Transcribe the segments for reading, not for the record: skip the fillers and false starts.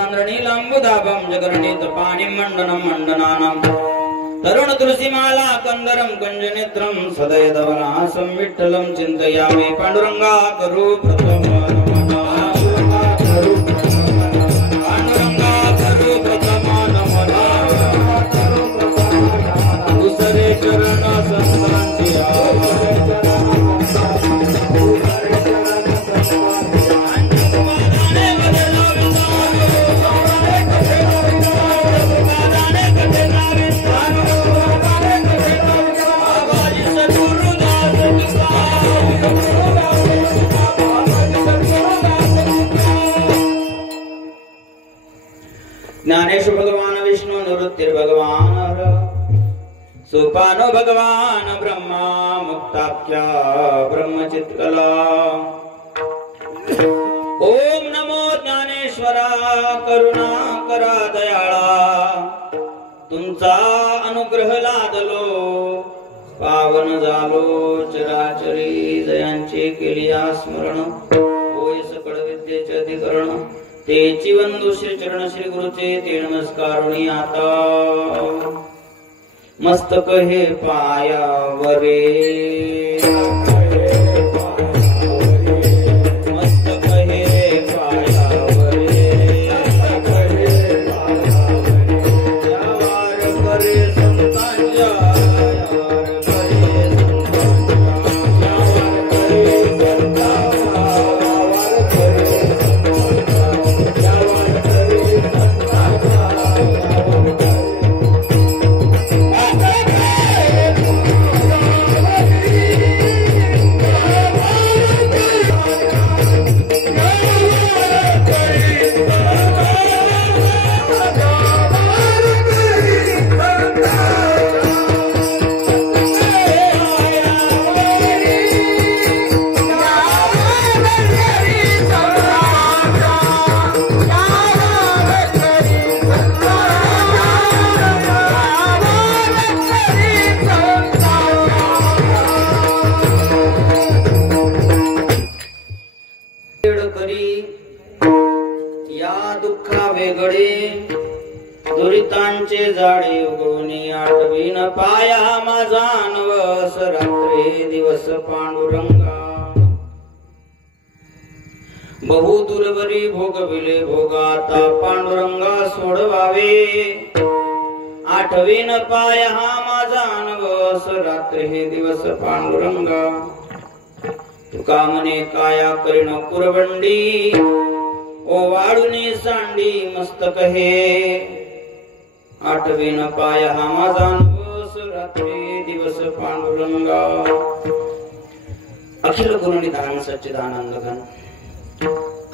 सान्द्रणीलाम्बुदाभं जगरणीत पाणिं मण्डनं मण्डनानं तरुण तुलसीमाला कंदरं कंजनेत्रं सदयधवनासं विठ्ठलं चिन्तयामि पांडुरंगा करू प्रथम चरण संतांची ज्ञानेश्वर भगवान विष्णु निवृत्तिर भगवान सोपानो भगवान ब्रह्मा मुक्ताख्या ब्रह्मचित्कला ओम नमो ज्ञानेश्वरा करुणा करा दयाळा तुमचा अनुग्रह लादलो पावन झालो चराचरी जयांचे केलिया स्मरण होय सकळ विद्येचे अधिकरण तेची वंदू श्री चरण श्री गुरुचे ते नमस्कारुणी आता मस्तक हे पायावरे मस्तक हे पायावरे यावर करे संतांच्या दुरितांचे जाळे उगवणी आठवीन पाया माझा नवस रात्री दिवस पांडुरंगा बहु दुर्वरी भोगविले भोगाता पांडुरंगा सोडवावे आठवीन पाया माझा नवस रात्री हे दिवस पांडुरंगा तुका मने काया करीन कुरबंडी ओ वाढुनी सांडी मस्तक हे आठवीन पाय हा माझा नवस रात्री दिवस पांडुरंगा अखिल गुणनिधान सच्चिदानंद घन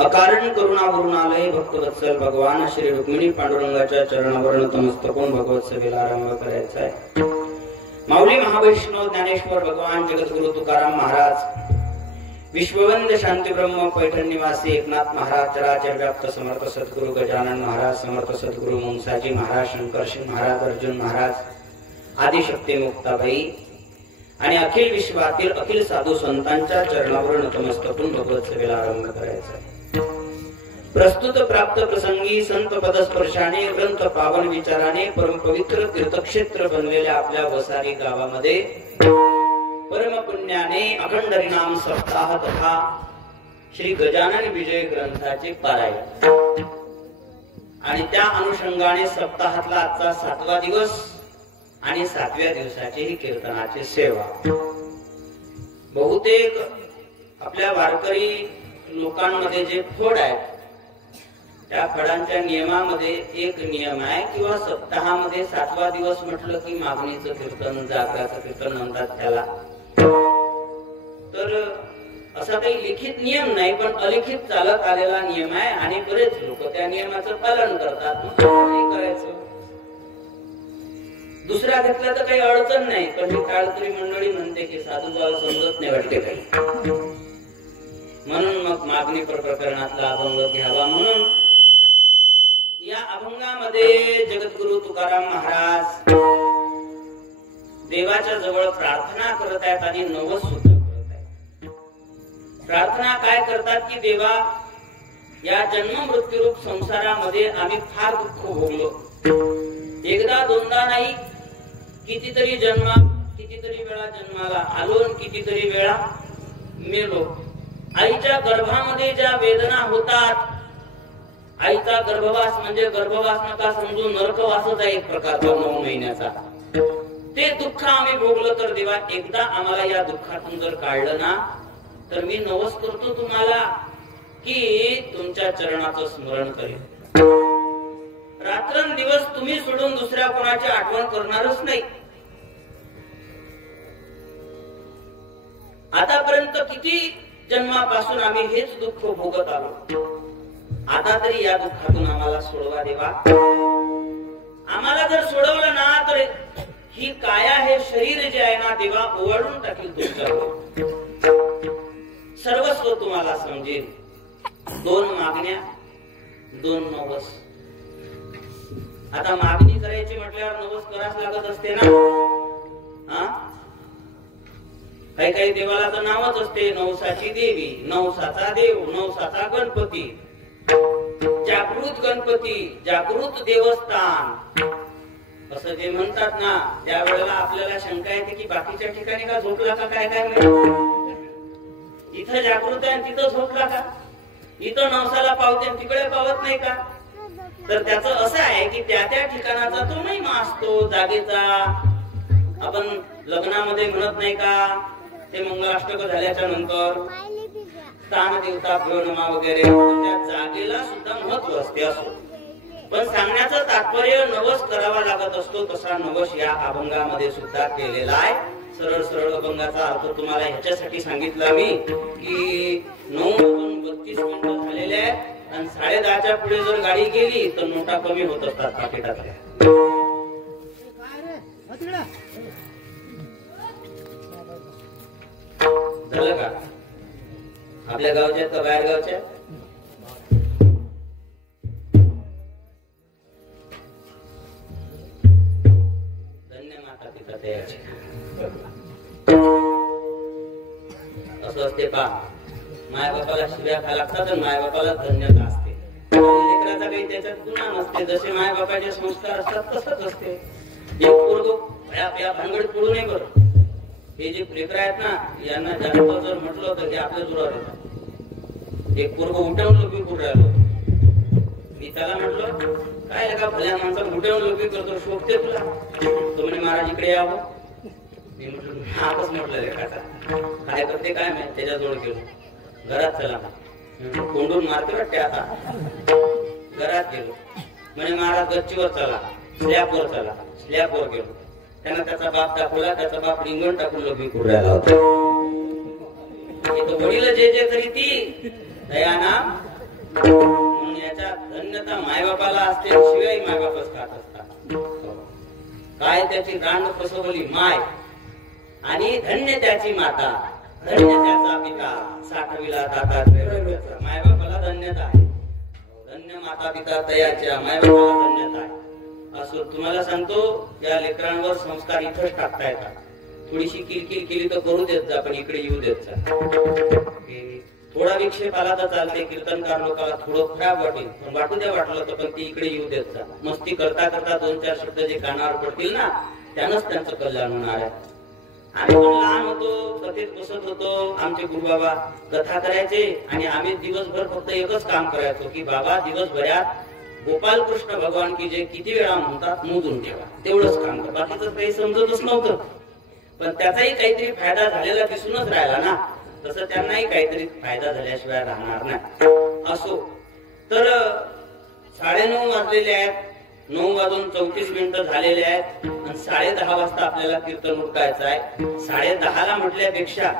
अकारण करुणा गुरुनालय भक्तवत्सल भगवान श्री रुक्मिणी पांडुरंगाच्या चरणावर नतमस्तकोन भगवत सेवेला आरंभ करायचा आहे। माऊली महावैष्णव ज्ञानेश्वर भगवान जगद्गुरु तुकाराम महाराज विश्ववंद्य शांती ब्रह्म पैठण निवासी एकनाथ महाराज चराचर व्याप्त समर्थ सद्गुरु गजानन महाराज समर्थ सद्गुरु मुंसाजी महाराज शंकर सिंह महाराज अर्जुन महाराज आदिशक्ती मुक्ताबाई आणि अखिल विश्वातील अखिल साधू संतांच्या चरणावर नतमस्तकून भगवत सेवेला आरंभ करायचा। प्रस्तुत प्राप्त प्रसंगी संत पदस्पर्शाने ग्रंथ पावन विचाराने परम पवित्र तीर्थक्षेत्र बनलेल्या आपल्या वसारी गावामध्ये परम पुण्याने अखंड हरिनाम सप्ताह तथा श्री गजानन विजय ग्रंथाचे पारायण आणि त्या अनुषंगाने सप्ताहातला आजचा 7वा दिवस आणि 7व्या दिवसाची ही कीर्तनाची सेवा। बहुतेक आपल्या वारकरी लोकांमध्ये जे फड आहेत त्या फडांच्या नियमामध्ये एक नियम आहे किंवा सप्ताहामध्ये 7वा दिवस म्हटलं की मागणीचं कीर्तन जागराचं कीर्तन म्हणतात त्याला। तर असा काही लिखित नियम नाही पण अलिखित चालत आलेला नियम आहे आणि बरेच लोक त्या नियमाचं पालन करतात। करायचं दुसरा घेतला तर काही अडचण नाही पण ही काळकरी मंडळी म्हणते की साधूबाला समजत नाही वाटते काही म्हणून मग मागणी प्रकरणातला अभंग घ्यावा म्हणून या अभंगामध्ये जगद्गुरु तुकाराम महाराज देवाच्या जवळ प्रार्थना करत आहेत आणि नवस सूत्र करत आहेत। प्रार्थना काय करतात की देवा या जन्म मृत्यूरूप संसारामध्ये आम्ही फार दुःख भोगलो. एकदा दोनदा नाही, कितीतरी वेळा जन्माला आलो, कितीतरी वेळा मेलो. आईच्या गर्भामध्ये ज्या वेदना होतात, आईचा गर्भवास म्हणजे गर्भवास नका समजून, नरकवासच आहे एक प्रकारचा 9 महिन्याचा. ते दुःख आम्ही भोगलं. तर देवा एकदा आम्हाला या दुःखातून जर काढलं ना, तर मी नवस करतो तुम्हाला की तुमच्या चरणाचं स्मरण करेन. रात्रंदिवस तुम्ही सोडून दुसऱ्या कोणाची आठवण करणारच नाही. आतापर्यंत किती जन्मापासून आम्ही हेच दुःख भोगत आलो. आता तरी या दुःखातून आम्हाला सोडवा देवा. आम्हाला जर सोडवलं ना, तर ही काया, हे शरीर जे आहे ना देवा, ओवाळून टाकील तुमच्यावर. सर्वस्व तुम्हाला समजेल. 2 मागण्या, 2 नवस. आता मागणी करायची म्हटल्यावर नवस करावंच लागत असते ना. काही देवाला तर नावच असते, नवसाची देवी, नवसाचा देव, नवसाचा गणपती, जागृत गणपती, जागृत देवस्थान असं जे म्हणतात ना, त्यावेळेला आपल्याला शंका येते की बाकीच्या ठिकाणी का झोपला का काय काय मिळत. इथं जागृत आहे तिथं झोपला का, इथं नवसाला पावते तिकडे पावत नाही का. तर त्याचं असं आहे की त्या त्या ठिकाणाचा तो महिमा असतो जागेचा. आपण लग्नामध्ये म्हणत नाही का, ते मंगलाष्टक झाल्याच्या नंतर स्थान देवता प्रणमा वगैरे, त्या जागेला सुद्धा महत्व असते. असो, पण सांगण्याचं तात्पर्य नवस करावा लागत असतो. तसा नवस या अभंगामध्ये सुद्धा केलेला आहे. सरळ सरळ अभंगाचा अर्थ तुम्हाला ह्याच्यासाठी सांगितला मी की 9:32 मिनिटं झालेले आहेत आणि 10:30च्या पुढे जर गाडी गेली तर नोटा कमी होत असतात पाकिटातल्या. झालं का? आपल्या गावच्या का बाहेर गावच्या? धन्य माता पिता त्याचे. असं असते पा, माय बापाला शिव्या खायला लागतात आणि माय बापाला धन्यता असते. लेकराचा काही त्याच्यात गुन्हा नसते. जसे माय बापाचे संस्कार असतात तसंच असते. एक पोरगो या भानगडीत पडू नये बरं. हे जे लेकर आहेत ना, यांना जास्त जर म्हटलं तर हे आपल्या जोरावर येतात. एक पोरगो उठवून लोपी करून राहिलो. मी त्याला म्हटलं, काय लगा भल्या माणसा उठवून लोपी करतो, शोभते तुला? तो म्हणे महाराज इकडे यावं. मी म्हटलं हाच म्हटलं रे काका, काय करते काय माहिती. त्याच्याजवळ गेलो. घरात चला, कोंडून मारते वाटते. आता घरात गेलो. म्हणे महाराज गच्चीवर चला, स्लॅबवर चला. स्लॅबवर गेलो. त्यांना त्याचा बाप दाखवला. त्याचा बाप रिंगण टाकून लोभी करून राहिला होता. वडील जे जे करी ती दयानाम. म्हणून याच्या धन्यता मायबापाला असते, शिवाय मायबापच खात असतात. काय त्याची रांग फसवली माय, आणि धन्य त्याची माता, धन्य त्याचा पिता, साठविला दाता. मायबापाला धन्यता आहे. धन्य माता पिता तयाच्या, मायबापाला धन्यता आहे. असं तुम्हाला सांगतो, या लेकरांवर संस्कार इथंच टाकता येतात. थोडीशी किरकिर केली तर करू देत जा, पण इकडे येऊ देत जा. थोडा विक्षेप आला तर चालते. कीर्तनकार लोकांना थोडं खराब वाटेल, पण वाटू द्या वाटलं तर, पण ती इकडे येऊ देत जा. मस्ती करता करता 2-4 शब्द जे कानावर पडतील ना, त्यानंच त्यांचं कल्याण होणार आहे. आम्ही पण लहान होतो, कथेत बसत होतो. आमचे गुरुबाबा कथा करायचे आणि आम्ही दिवसभर फक्त एकच काम करायचो की बाबा दिवसभरात गोपाल कृष्ण भगवान की जे किती वेळा म्हणतात मोजून ठेवा. तेवढंच काम कर. बाकीचं काही समजतच नव्हतं. पण त्याचाही काहीतरी फायदा झालेला दिसूनच राहिला ना, तसं त्यांनाही काहीतरी फायदा झाल्याशिवाय राहणार नाही. असो, तर 9:30 वाजलेले आहेत. 9:34 झालेले आहेत आणि 10:30 वाजता आपल्याला कीर्तन उरकायचं आहे. 10:30ला म्हटल्यापेक्षा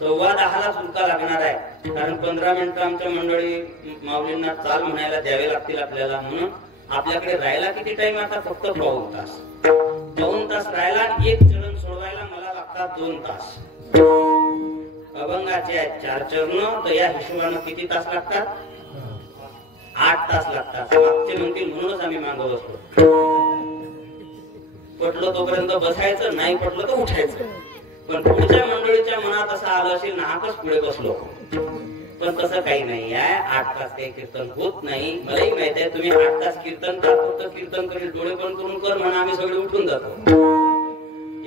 10:15ला उरका लागणार आहे. कारण 15 मिनिटं आमच्या मंडळी माऊलींना चाल म्हणायला द्यावे लागतील आपल्याला. म्हणून आपल्याकडे राहायला किती टाइम आता? फक्त 2 तास. 2 तास राहायला, एक चरण सोडवायला मला लागतात 2 तास. अभंगाचे आहेत 4 चरण, तर या हिशोबानं किती तास लागतात? 8 तास लागतात. मागचे म्हणतील म्हणूनच आम्ही मागं बसतो. पटलं तोपर्यंत बसायचं, नाही पटलं तर उठायचं. पण पुढच्या मंडळीच्या मनात असं आलं असेल ना, हाकच पुढे बसलो. पण पण तसं काही नाही आहे. 8 तास काही कीर्तन होत नाही. मलाही माहित आहे तुम्ही 8 तास कीर्तन का फक्त कीर्तन करीत डोळे बंद करून कर म्हणा आम्ही सगळे उठून जातो,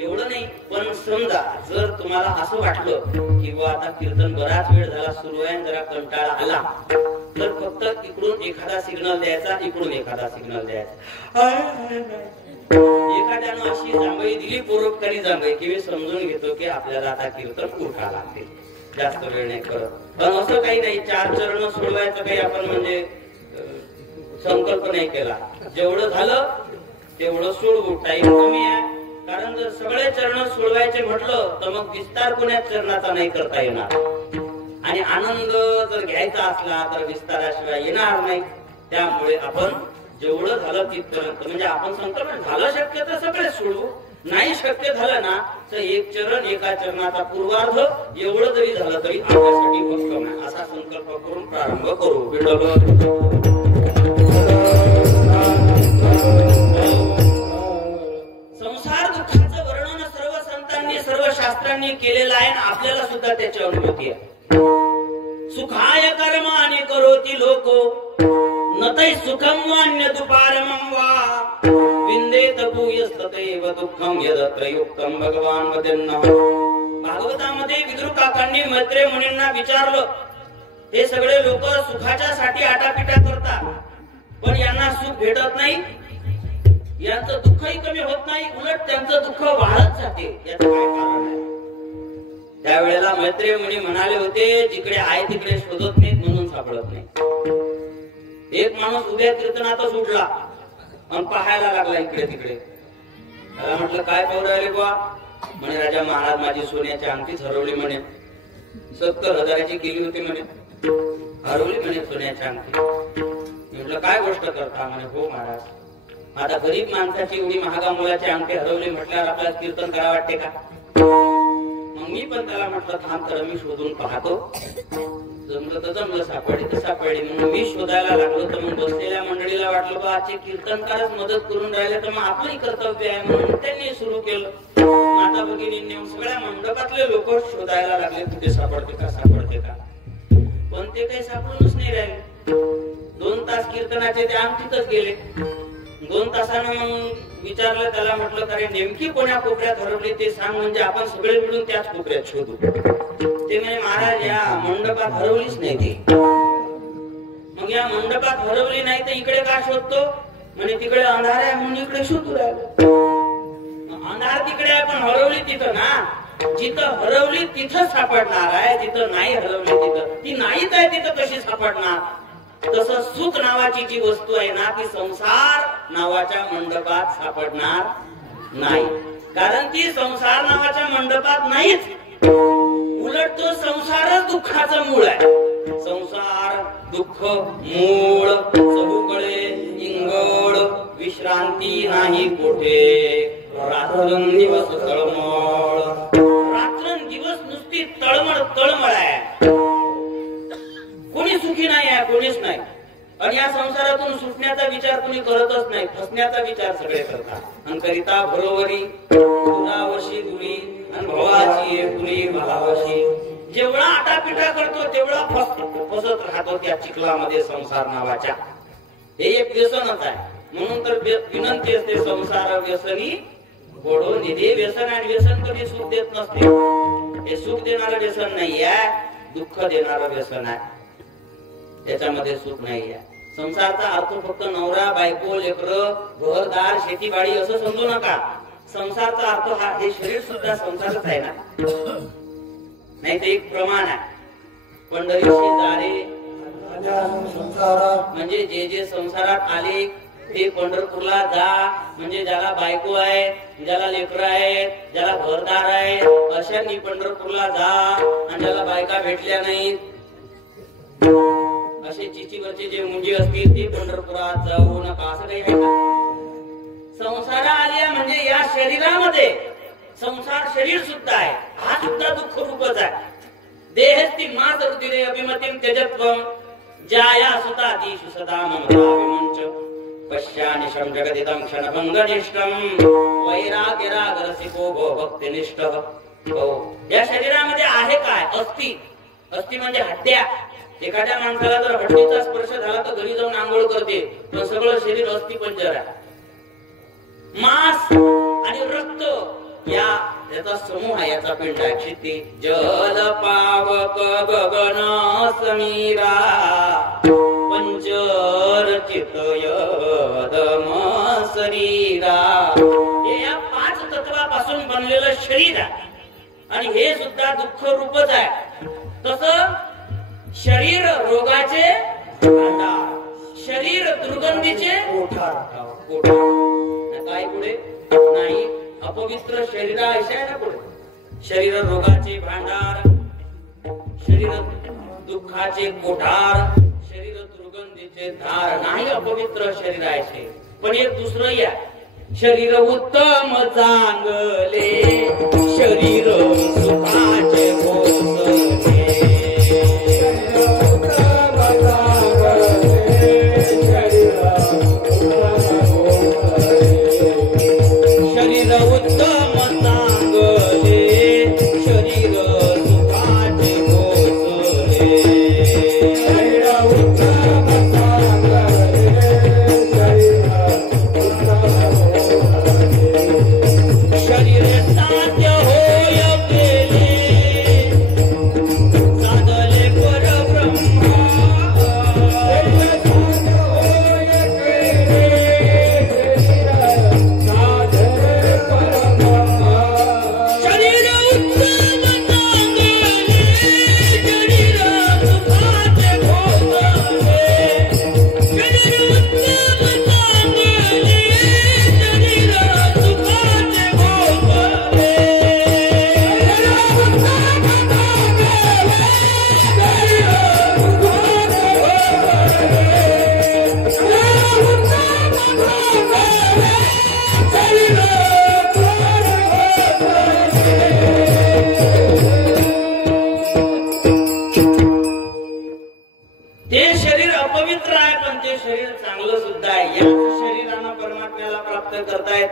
एवढं नाही. पण समजा जर तुम्हाला असं वाटलं की बुवा आता कीर्तन बराच वेळ झाला सुरू आहे, जरा कंटाळा आला, तर फक्त इकडून एखादा सिग्नल द्यायचा, इकडून एखादा सिग्नल द्यायचा. एखाद्यानं अशी जांभई दिली, परोपकारी जांभई, की मी समजून घेतो की आपल्याला आता कीर्तन उरका लागते, जास्त वेळ नाही करत. पण असं काही नाही, 4 चरण सोडवायचं काही आपण म्हणजे संकल्प नाही केला. जेवढं झालं तेवढं सोडवू. टाईम कमी आहे, कारण जर सगळे चरण सोडवायचे म्हटलं तर मग विस्तार कोण्याच चरणाचा नाही करता येणार, आणि आनंद जर घ्यायचा असला तर विस्ताराशिवाय येणार नाही. त्यामुळे आपण जेवढं झालं तिथपर्यंत, म्हणजे आपण संकल्प झालं शक्य तर सगळे सोडवू, नाही शक्य झालं ना तर एक चरण, एका चरणाचा पूर्वार्ध एवढं जरी झालं तरी आपल्यासाठी भक्कम आहे, असा संकल्प करून प्रारंभ करू. संसार दुःखाचं वर्णन सर्व संतांनी, सर्व शास्त्रांनी केलेलं आहे, आपल्याला सुद्धा त्याची अनुभूती आहे. सुखाय कर्म आणि करोती लोको नतै सुखम वान्य दुपारमं वा विंदेत भूयस्ततैव दुःखम यदत्र युक्तम भगवान वदन्नः. भागवतामध्ये विदुर काकांनी मैत्रेय मुनींना विचारलं, हे सगळे लोक सुखाच्या साठी आटापिटा करतात, पण यांना सुख भेटत नाही, यांचं दुःखही कमी होत नाही, उलट त्यांचं दुःख वाढत जाते, याचं काय कारण आहे? त्यावेळेला मैत्रेय मुनी म्हणाले होते, जिकडे आहे तिकडे शोधत नाहीत म्हणून सापडत नाही. एक माणूस उभ्या कीर्तनातच उठला आणि पाहायला लागला इकडे तिकडे. त्याला म्हटलं काय पाहू राहिले बुवा? म्हणे राजा महाराज माझी सोन्याची अंगठीच हरवली म्हणे, 70,000ची केली होती म्हणे, हरवली म्हणे सोन्याची अंगठी. म्हटलं काय गोष्ट करता? म्हणे हो महाराज. आता गरीब माणसाची एवढी महागा मुलाची अंगठी हरवली म्हटल्यावर आपल्याला कीर्तन करा वाटते का? मग मी पण त्याला म्हटलं थांब तर मी शोधून पाहतो, जमलं तर जमलं, सापडली तर सापडली. म्हणून मी शोधायला लागलो तर मग बसलेल्या मंडळीला वाटलं बा आजचे कीर्तनकारच मदत करून राहिले तर मग आपलंही कर्तव्य आहे, म्हणून त्यांनी सुरू केलं. माता भगिनींनी सगळ्या मंडपातले लोक शोधायला लागले कुठे सापडते का सापडते का, पण ते काही सापडूनच नाही राहिले. 2 तास कीर्तनाचे ते अंगठीतच गेले. 2 तासानं मग विचारलं त्याला, म्हटलं अरे नेमकी कोण्या कोपऱ्यात हरवली ते सांग, म्हणजे आपण सगळे मिळून त्याच कोपऱ्यात शोधू. ते म्हणे महाराज या मंडपात हरवलीच नाही ती. मग या मंडपात हरवली नाही तर इकडे का शोधतो? म्हणे तिकडे अंधार आहे म्हणून इकडे शोधू राहिलो. अंधार तिकडे आहे पण हरवली तिथं ना, जिथं हरवली तिथं सापडणार आहे, जिथं नाही हरवली तिथं ती नाहीच आहे, तिथं कशी सापडणार? तसं सुख नावाची जी वस्तू आहे ना ती संसार नावाच्या मंडपात सापडणार नाही, कारण ती संसार नावाच्या मंडपात नाहीच. उलट तो संसारच दुःखाचं मूळ आहे. संसार दुःख मूळ चहूकडे इंगळ, विश्रांती नाही कोठे, रात्रंदिवस तळमळ. रात्रंदिवस नुसती तळमळ तळमळ आहे, कोणी सुखी नाही आहे, कोणीच नाही. आणि या संसारातून सुटण्याचा विचार कोणी करतच नाही, फसण्याचा विचार सगळे करतात. आणि करिता बरोबरी दुरावशी दुरी आणि भवाची पुरी भावाशी. जेवढा आटापिटा करतो तेवढा फसत राहतो त्या चिखलामध्ये संसार नावाच्या. हे एक व्यसनच आहे. म्हणून तर विनंती असते संसार व्यसनी गोडो निधी. व्यसन आणि व्यसन कधी सुख देत नसते. हे सुख देणारं व्यसन नाही आहे, दुःख देणारं व्यसन आहे, त्याच्यामध्ये सुख नाही आहे. संसारचा अर्थ फक्त नवरा बायको लेकर घरदार शेतीबाडी असं समजू नका. संसारचा अर्थ हा हे शरीर सुद्धा संसारच आहे ना, नाही ते एक प्रमाण आहे. पंढरी शेजारे म्हणजे जे जे संसारात आले ते पंढरपूरला जा, म्हणजे ज्याला बायको आहे, ज्याला लेकर आहेत, ज्याला घरदार आहे अशांनी पंढरपूरला जा. आणि ज्याला बायका भेटल्या नाहीत असे चिचीवरचे जे मुंजे असतील ते पंढरपुरात जाऊ नका, असं काही आहे का? संसार आले म्हणजे या शरीरामध्ये संसार शरीर सुद्धा आहे, हा सुद्धा दुःख रूपच आहे. देहस्ती मास रुधिरे अभिमतीम त्यजत्वम जाया सुतादिषु सदा ममता विमंच पश्यानिशं जगदिदं क्षणभंगनिष्ठं वैराग्य रागरसिको भो भक्तिनिष्ठः. हो, या शरीरामध्ये आहे काय? अस्थि. अस्थि म्हणजे हड्ड्या. एखाद्या माणसाला जर हड्डीचा स्पर्श झाला तर घरी जाऊन आंघोळ करते, पण सगळं शरीर अस्थिपंजर आहे. मांस आणि रक्त याचा समूह आहे, याचा पिंड आहे. क्षिती जल पावक गगन समीरा पंचरचित यदम शरीरा. हे या 5 तत्वापासून बनलेलं शरीर आहे आणि हे सुद्धा दुःख रूपच आहे. तसं शरीर रोगाचे भांडार, शरीर दुर्गंधीचे कोठार. काय पुढे नाही, अपवित्र शरीरा आहे ना पुढे. शरीर रोगाचे भांडार, शरीर दुःखाचे कोठार, शरीर दुर्गंधीचे धार. नाही अपवित्र शरीर आहे, पण एक दुसरं या शरीर उत्तम चांगले, शरीर सुखाचे भोसले.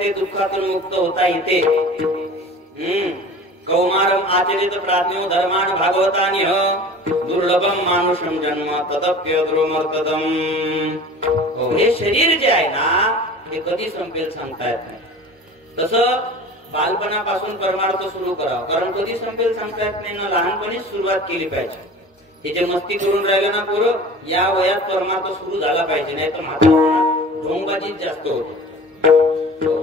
दुःखातून मुक्त होता येते. कौमारम आचरित प्राज्ञो धर्मान भागवतानि दुर्लभम मानुषम जन्म तदप्य द्रोमर्तदम. हे शरीर जे आहे ना, हे कधी संपेल सांगता येत नाही. तसं बालपणापासून परमार्थ सुरू करावं, कारण कधी संपेल सांगता येत नाही ना. लहानपणीच सुरुवात केली पाहिजे. हे जे मस्ती करून राहिले ना पोरं, या वयात परमार्थ सुरू झाला पाहिजे, नाही तर म्हातारपणात ढोंगबाजीच जास्त होते.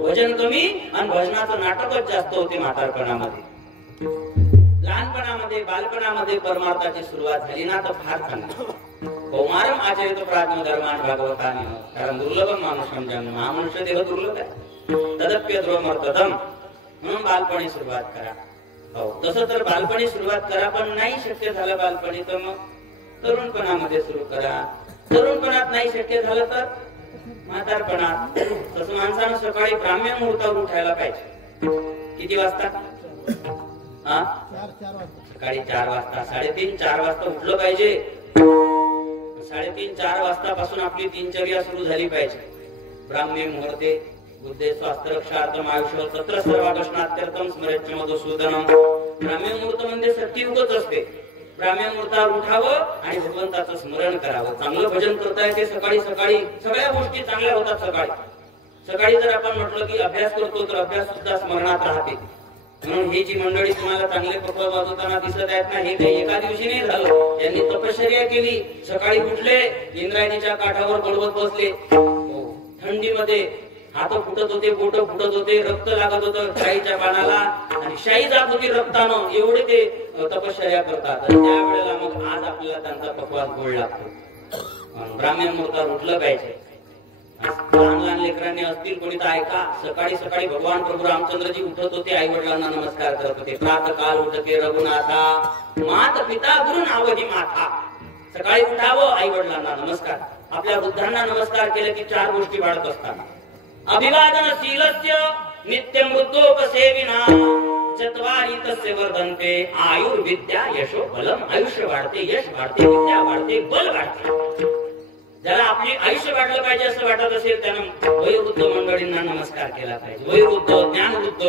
वजन कमी आणि भजनाचं नाटकच जास्त होते म्हातारपणामध्ये. लहानपणामध्ये बालपणामध्ये परमार्थाची सुरुवात झाली ना तर फार चांगलं. कौमारम आचरित प्राज्ञो धर्मान भागवतानि, कारण दुर्लभम मानुषम जन्म, हा मनुष्य देह दुर्लभ आहे. तदप्य द्रोमर्तदम, म्हणून बालपणी सुरुवात करा. हो, तसं तर बालपणी सुरुवात करा, पण नाही शक्य झालं बालपणी तर मग तरुणपणामध्ये सुरू करा. तरुणपणात नाही शक्य झालं तर म्हातारपणात. तसं माणसानं सकाळी ब्राह्म्य मुहूर्तावर उठायला पाहिजे. किती वाजता? सकाळी 4 वाजता. 3:30-4 वाजता उठलं पाहिजे. 3:30-4 वाजतापासून आपली दिनचर्या सुरू झाली पाहिजे. ब्राह्म्य मुहूर्ते बुद्धे स्वास्थ्य रक्षार्थम आयुष्य तत्र सर्वागष्णात्यर्थम स्मरेच्च मधुसूदनम. ब्राह्म्य मुहूर्त म्हणजे सत्ययुगच असते. ब्राह्म्य मुहूर्तावर उठावं आणि भगवंताचं स्मरण करावं. चांगलं भजन करता येते सकाळी. सकाळी सगळ्या गोष्टी चांगल्या होतात. सकाळी जर आपण म्हटलं की अभ्यास करतो तर अभ्यास सुद्धा स्मरणात राहते. म्हणून ही जी मंडळी तुम्हाला चांगले पक्व वाजवताना दिसत आहेत ना, हे काही एका दिवशी नाही झालं. त्यांनी तपश्चर्या केली. सकाळी उठले, इंद्रायणीच्या काठावर बळवत बसले. थंडीमध्ये हात फुटत होते, बोट फुटत होते, रक्त लागत होतं शाईच्या पानाला आणि शाई जात होती रक्तानं. एवढे ते तपश्चर्या करतात. त्यावेळेला मग आज आपल्याला त्यांचा पक्वास गोड लागतो. ब्राह्मण मुहूर्तावर उठलं पाहिजे. लहान लहान लेकरांनी असतील कोणी तर ऐका. सकाळी भगवान प्रभू रामचंद्रजी उठत होते, आई वडिलांना नमस्कार करत होते. प्रातःकाल उठते रघुनाथा, मात पिता गुरु नावही माथा. सकाळी उठावं, आई वडिलांना नमस्कार. आपल्या वृद्धांना नमस्कार केले की 4 गोष्टी वाढत असतात. अभिवादनशीलस्य नित्यमृत्योपसेविना चत्वारी तस्य वर्धन्ते आयुर्विद्या यशो बलम. आयुष्य वाढते, यश वाढते, विद्या वाढते, बल वाढते. ज्याला आपली आयुष्य वाढलं पाहिजे असं वाटत असेल त्यानं वयोवृद्ध मंडळींना नमस्कार केला पाहिजे. वयोवृद्ध, ज्ञानवृद्ध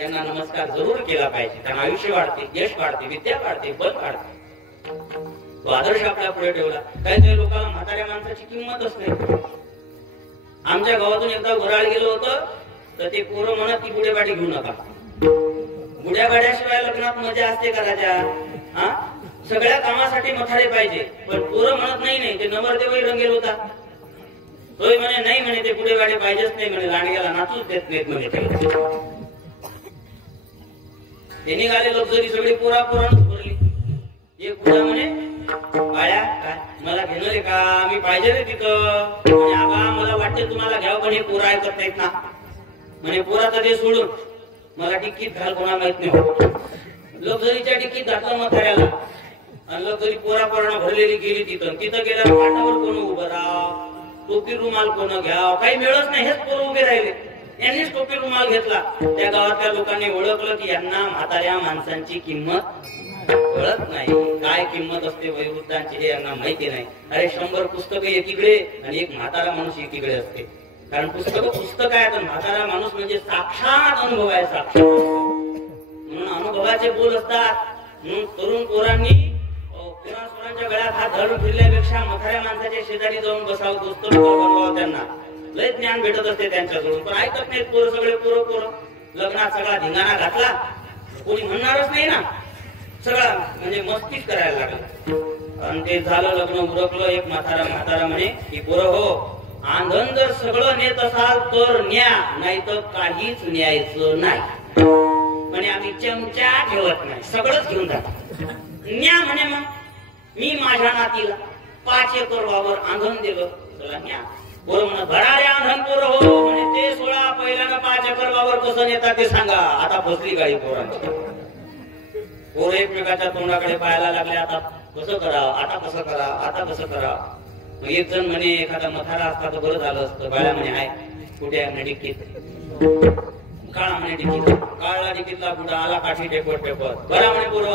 यांना नमस्कार जरूर केला पाहिजे. त्यांना आयुष्य वाढते, यश वाढते, विद्या वाढते, बल वाढते. तो आदर्श आपल्या पुढे ठेवला. काही लोकांना म्हाताऱ्या माणसाची किंमतच नाही. आमच्या गावातून एकदा घोराळ गेलो होतं तर ते पोरं म्हणत की बुड्याबाडी घेऊ नका. बुड्याबाड्याशिवाय लग्नात मजा असते का राजा? सगळ्या कामासाठी म्हातारे पाहिजे. पण पोरं म्हणत नाही ते नवरदेवही रंगेल होता. तोही म्हणे नाही म्हणे ते बुडेबाडे पाहिजेच नाही म्हणे, लांडग्याला नाचूच देत नाहीत म्हणे. ते निघाले लोक जरी सगळी पोरा भरली. एक पुढा म्हणे बाळ्या काय मला घेणार आहे का? मी पाहिजे रे तिथं. आबा मला वाटते तुम्हाला घ्यावं पण हे पोरं ऐकत नाहीत ना म्हणे. पोराचं ते सोडून मला टिकीत घाल कोणा माहित नाही. लक्झरीच्या टिकीत घातलं म्हाताऱ्याला आणि लक्झरी पोरापोरांना भरलेली गेली. तिथं गेल्या पाठावर कोण उभं राहा, टोपी रुमाल कोण घ्याव, काही मिळत नाही. हेच पोरं उभे राहिले. यांनीच टोपी रुमाल घेतला. त्या गावातल्या लोकांनी ओळखलं की यांना म्हाताऱ्या माणसांची किंमत कळत नाही. काय किंमत असते वयोवृद्धांची हे यांना माहिती नाही. अरे 100 पुस्तकं एकीकडे आणि एक म्हातारा माणूस एकीकडे असते. कारण पुस्तक आहे तर म्हातारा माणूस म्हणजे साक्षात अनुभव आहे. साक्षात म्हणून अनुभवाचे बोल असतात. म्हणून तरुण पोरांनी पोरांच्या गळ्यात हात घालून फिरल्यापेक्षा म्हाताऱ्या माणसाच्या शेजारी जाऊन बसावं, दोस्त बनवावं. त्यांना लय ज्ञान भेटत असते त्यांच्याकडून. पण ऐकत नाहीत पोरं. सगळे पोरं लग्नात सगळा धिंगाणा घातला. कोणी म्हणणारच नाही ना. सगळा म्हणजे मस्तीच करायला लागला. आणि ते झालं, लग्न उरकलं. एक म्हातारा म्हणे की पोरं हो, आंधन जर सगळं नेत असाल तर न्या, नाही तर काहीच न्यायचं नाही म्हणे. आम्ही चमचा ठेवत नाही, सगळंच घेऊन जातो. न्या म्हणे. मग मी माझ्या नातीला 5 एकर वावर आंधन दिलं, चला न्या. पोरं म्हणत भरारे आंधन पोरं हो म्हणे. ते 16 पहिल्यानं 5 एकर वावर कसं नेतात ते सांगा. आता फसली गाडी पोरांची. पोरं एकमेकाच्या तोंडाकडे पाहायला लागले. आता कसं करावं, आता कसं करावं, आता कसं करावं. मग एक जण म्हणे एखादा म्हातारा असता तर बरं झालं असतं. बाळा म्हणे आहे कुठे आहे म्हणे डिक्कीत. काळा म्हणे डिक्कीत. काळला डिक्कीतला कुठं आला काठी टेकवत बरा म्हणे पोरं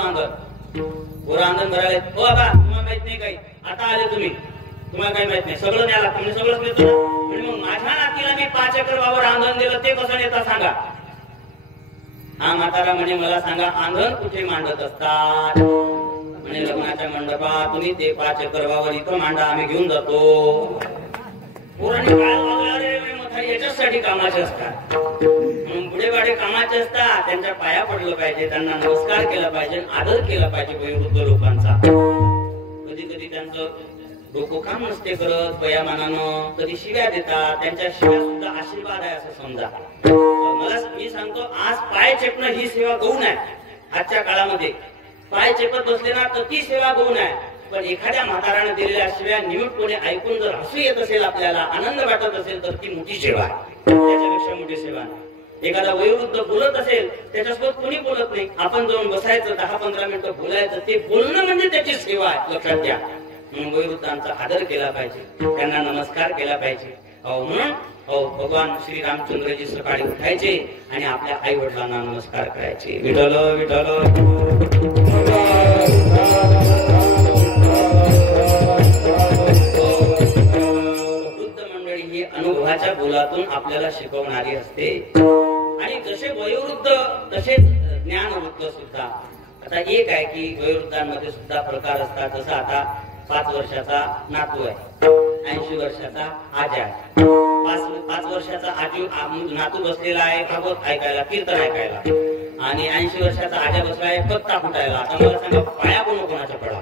आंदन भरायला. हो बाबा तुम्हाला माहित नाही काही, आता आले तुम्ही, तुम्हाला काही माहित नाही, सगळं न्याला तुम्ही, सगळंच नेतो. म्हणजे मग माझ्या नातीला मी 5 एकर वावर आंदोलन दिलं ते कसं नेता सांगा. हा म्हातारा म्हणे मला सांगा आंधन कुठे मांडत असतात म्हणे. लग्नाच्या मंडपात. तुम्ही ते 5 एकर वावर इथं मांडा, आम्ही घेऊन जातो. पोरांनी काय याच्यासाठी कामाचे असतात. म्हणून बुडेबाडे कामाचे असतात. त्यांच्या पाया पडलं पाहिजे, त्यांना नमस्कार केला पाहिजे, आदर केला पाहिजे वयोवृद्ध लोकांचा. कधी कधी त्यांचं डोकं काम नसते करत वयामानानं, कधी शिव्या देतात. त्यांच्या शिव्या सुद्धा आशीर्वाद आहे असं समजा. मी सांगतो आज पाय चेपणं ही सेवा गौण आहे. आजच्या काळामध्ये पाय चेपत बसले ना तर ती सेवा गौण आहे. पण एखाद्या म्हाताराने दिलेल्या शिव्या निमित्तपणे ऐकून जर हसू येत असेल, आपल्याला आनंद वाटत असेल तर ती मोठी सेवा आहे. त्याच्यापेक्षा मोठी सेवा नाही. एखादा वयोवृद्ध बोलत असेल त्याच्यासोबत कोणी बोलत नाही, आपण जाऊन बसायचं 10-15 मिनिटं बोलायचं, ते बोलणं म्हणजे त्याची सेवा आहे. लक्षात घ्या. म्हणून वयोवृद्धांचा आदर केला पाहिजे, त्यांना नमस्कार केला पाहिजे. म्हणून भगवान श्री रामचंद्रजी सकाळी उठायचे आणि आपल्या आई वडिलांना नमस्कार करायचे. विठ्ठल विठ्ठल. वृद्ध मंडळी ही अनुभवाच्या बोलातून आपल्याला शिकवणारी असते. आणि जसे वयोवृद्ध तसेच ज्ञानवृद्ध सुद्धा. आता एक आहे की वयोवृद्धांमध्ये सुद्धा प्रकार असतात. जसं आता 5 वर्षाचा नातू आहे, 80 वर्षाचा आजा आहे. 5 वर्षाचा नातू बसलेला आहे भागवत ऐकायला, कीर्तन ऐकायला, आणि 80 वर्षाचा आजा बसला आहे पत्ता फुटायला. आता मला सांगा पाया कोणाच्या पडा.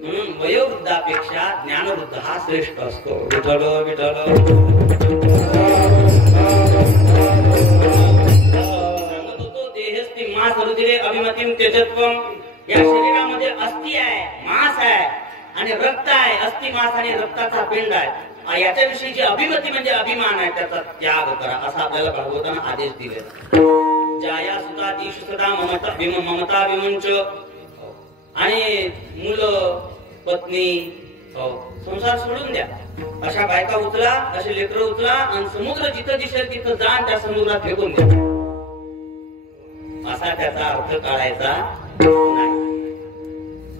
म्हणून वयोवृद्धापेक्षा ज्ञानवृद्ध हा श्रेष्ठ असतो. विठ्ठल विठ्ठल. सांगत होतो देहस्ती मास हृदय अभिमतीम तेजत्वम. या शरीरामध्ये अस्थि आहे, मांस आहे आणि रक्त आहे. अस्थि, मांस आणि रक्ताचा पिंड आहे. याच्याविषयी अभिमती म्हणजे अभिमान आहे, त्याचा त्याग करा असा आपल्याला भागवताना आदेश दिले. जाया सुता दिशुसदा ममता विमुंच. आणि मुलं पत्नी संसार सोडून द्या. अशा बायका उचला, असे लेकरं उचला आणि समुद्र जिथं दिसेल तिथं जा, त्या समुद्रात फेकून द्या. असा त्याचा अर्थ काढायचा नाही.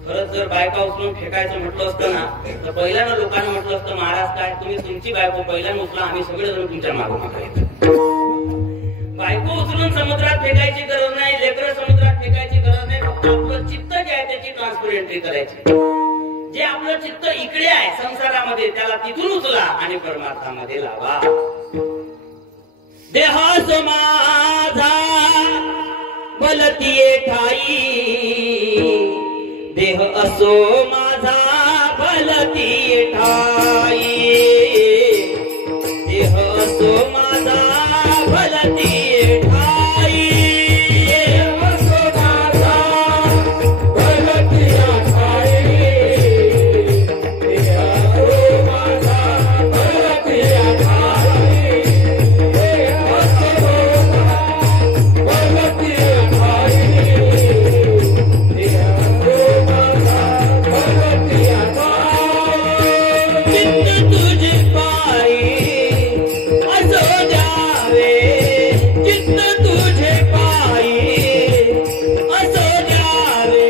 खरंच जर बायका उचलून फेकायचं म्हटलं असतं ना तर पहिल्यानं लोकांना म्हटलं असतं महाराज काय तुम्ही तुमची बायको पहिल्यानं उचला, आम्ही सगळेजण तुमच्या मागून मागायचं. बायको उचलून समुद्रात फेकायची गरज नाही, लेकरं समुद्रात फेकायची गरज नाही. फक्त आपलं चित्त जे आहे त्याची ट्रान्सपरंट्री करायची. जे आपलं चित्त इकडे आहे संसारामध्ये त्याला तिथून उचला आणि परमार्थामध्ये लावा. देह समाधा भलतीये ठाई, देह असो माझा भलतीये ठाई, देह असो माझा भलतीये ठाई, देह असो माझा भलतीये ठाई, देह असो माझा भलतीये ठाई, देह असो माझा भलतीये ठाई, देह असो माझा भलतीये ठाई. चित्त तुझे पायी असो द्यावे, चित्त तुझे पायी असो द्यावे,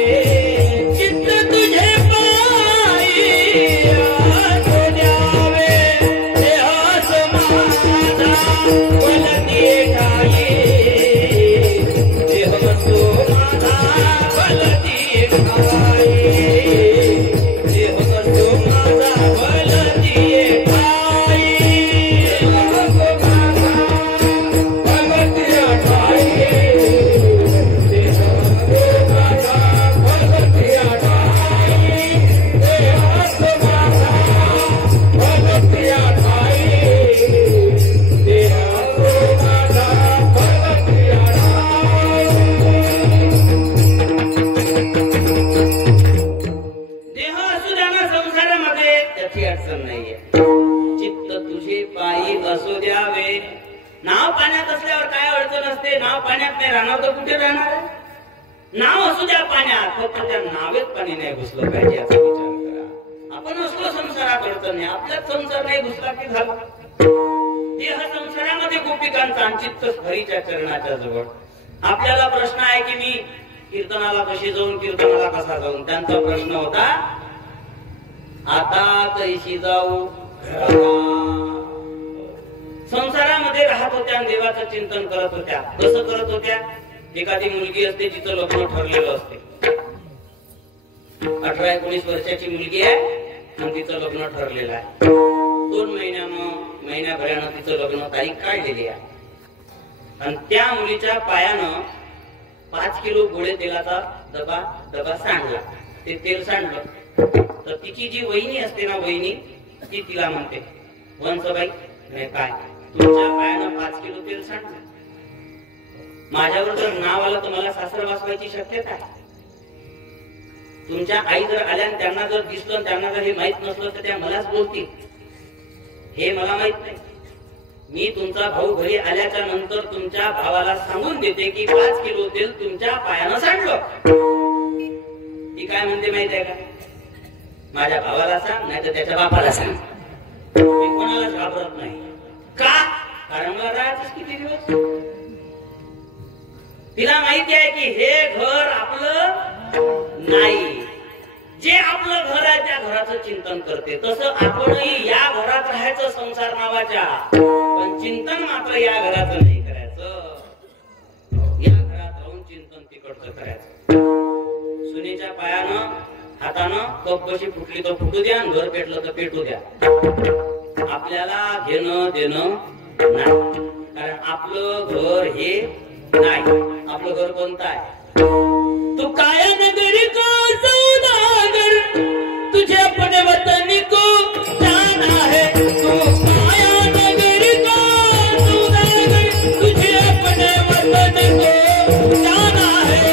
चित्त तुझे पायी असो द्यावे, देह असो माझा भलतीये ठाई, देह असो माझा भलतीये ठाई, देह असो माझा भलतीये ठाई, देह असो माझा भलतीये ठाई, देह असो माझा भलतीये ठाई, देह असो माझा भलतीये ठाई, देह असो माझा भलतीये देह असू द्या ना संसारामध्ये त्याची अडचण नाहीये. चित्त तुझे पायी असू द्यावे. नाव पाण्यात असल्यावर काय अडचण असते? नाव पाण्यात नाही राहणार तर कुठे राहणार आहे? नाव असू द्या पाण्यात, फक्त त्या नावेत पाणी नाही घुसलं पाहिजे याचा विचार करा. आपण असलो संसारात अडचण नाही, आपल्यात संसार नाही घुसला की झालं. देह संसारामध्ये गोपिकांचा आणि चित्त हरीच्या चरणाच्या जवळ. आपल्याला प्रश्न आहे की मी कीर्तनाला कशी जाऊन, कीर्तनाला कसा जाऊन? त्यांचा प्रश्न होता आता कैशी जाऊ घराला. संसारामध्ये राहत होत्या आणि देवाचं चिंतन करत होत्या. कसं करत होत्या? एखादी मुलगी असते जिचं लग्न ठरलेलं असते, 18-19 वर्षाची मुलगी आहे आणि तिचं लग्न ठरलेलं आहे. 2 महिन्याभरानं तिचं लग्न तारीख काढलेली आहे आणि त्या मुलीच्या पायानं 5 किलो गोळे तेलाचा डबा सांडला. ते तेल सांडलं तर तिची जी वहिनी असते ना, वहिनी ती तिला म्हणते, वंसबाई नाही काय तुमच्या पायानं 5 किलो तेल सांडलं, माझ्यावर जर नाव आलं तर मला सासर वाचवायची शक्यता आहे. तुमच्या आई जर आल्या आणि त्यांना जर दिसलं, त्यांना जर हे माहित नसलं तर त्या मलाच बोलतील, हे मला माहित नाही. मी तुमचा भाऊ घरी आल्याच्या नंतर तुमच्या भावाला सांगून देते की 5 किलो तेल तुमच्या पायानं सांडलं. ती काय म्हणते माहित आहे का? माझ्या भावाला सांग, नाही तर त्याच्या बापाला सांग. मी कोणालाच घाबरत नाही. का? कारण मला राहायचंच किती दिवस. तिला माहिती आहे की हे घर आपलं नाही. जे आपलं घर आहे त्या घराचं चिंतन करते. तसं आपणही या घरात राहायचं संसार नावाच्या, पण चिंतन मात्र या घराचं नाही करायचं. या घरात राहून चिंतन तिकडचं करायचं. सुनेच्या पायानं हातानं कप कशी फुटली तर फुटू द्या, घर पेटलं तर पेटू द्या. आपल्याला घेणं देणं नाही, कारण आपलं घर हे नाही. आपलं घर कोणतं आहे? तू काय नगरी को सौदागर, तुझे अपने वतन को जाना है. तू काया नगरी को सौदागर, तुझे अपने वतन को जाना है.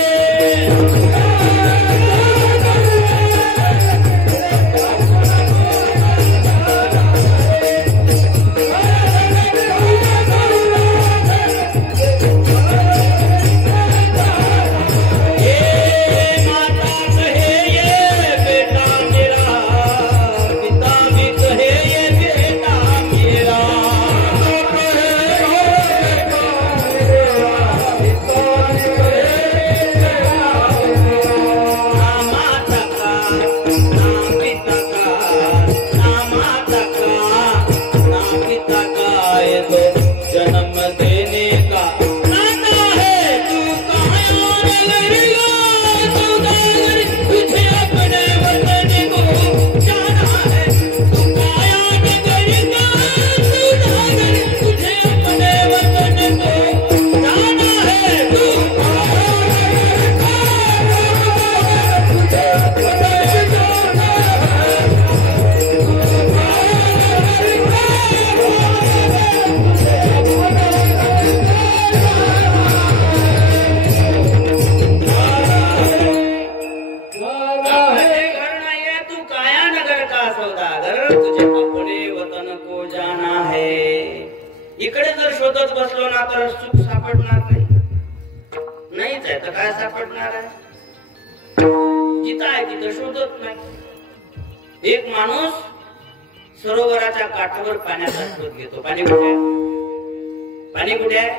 है. इकडे जर शोधत बसलो ना तर सुख सापडणार नाही. नाहीच आहे तर काय सापडणार आहे. जिथं आहे तिथं शोधत नाही. एक माणूस सरोवराच्या काठावर पाण्याचा शोध घेतो. पाणी कुठे आहे? पाणी कुठे आहे?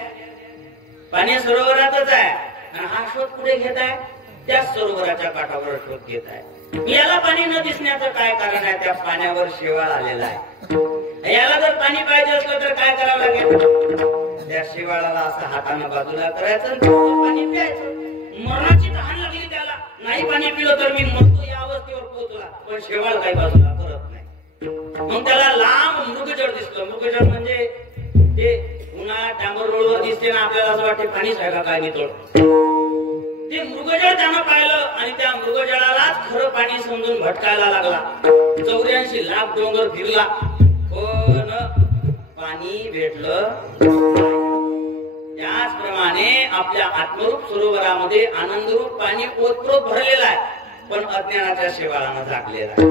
पाणी सरोवरातच आहे. आणि हा शोध कुठे घेत आहे? त्या सरोवराच्या काठावर शोध घेत आहे. याला पाणी न दिसण्याचं काय कारण आहे? त्या पाण्यावर शेवाळ आलेला आहे. याला जर पाणी पाहिजे असलं तर काय करावं लागेल? त्या शेवाळाला असं हाताने बाजूला करायचं आणि पाणी प्यायचं. मरणाची तहान लागली त्याला, नाही पाणी पिलं तर मी मरतो या अवस्थेवर पोहोचला, पण शेवाळ काही बाजूला करत नाही. मग त्याला लांब मृगजळ दिसलं. मृगजळ म्हणजे ते उन्हाळ्यात डांबर रोडवर दिसते ना, आपल्याला असं वाटते पाणीच आहे का काय नितळ. ते मृगजळ त्यानं पाहिलं आणि त्या मृगजळालाच खरं पाणी समजून भटकायला लागला. 84 लाख डोंगर फिरला पण पाणी भेटलं. त्याचप्रमाणे आपल्या आत्मरूप सरोवरामध्ये आनंदरूप पाणी ओतप्रोत भरलेला आहे, पण अज्ञानाच्या शेवाळानं झाकलेला आहे.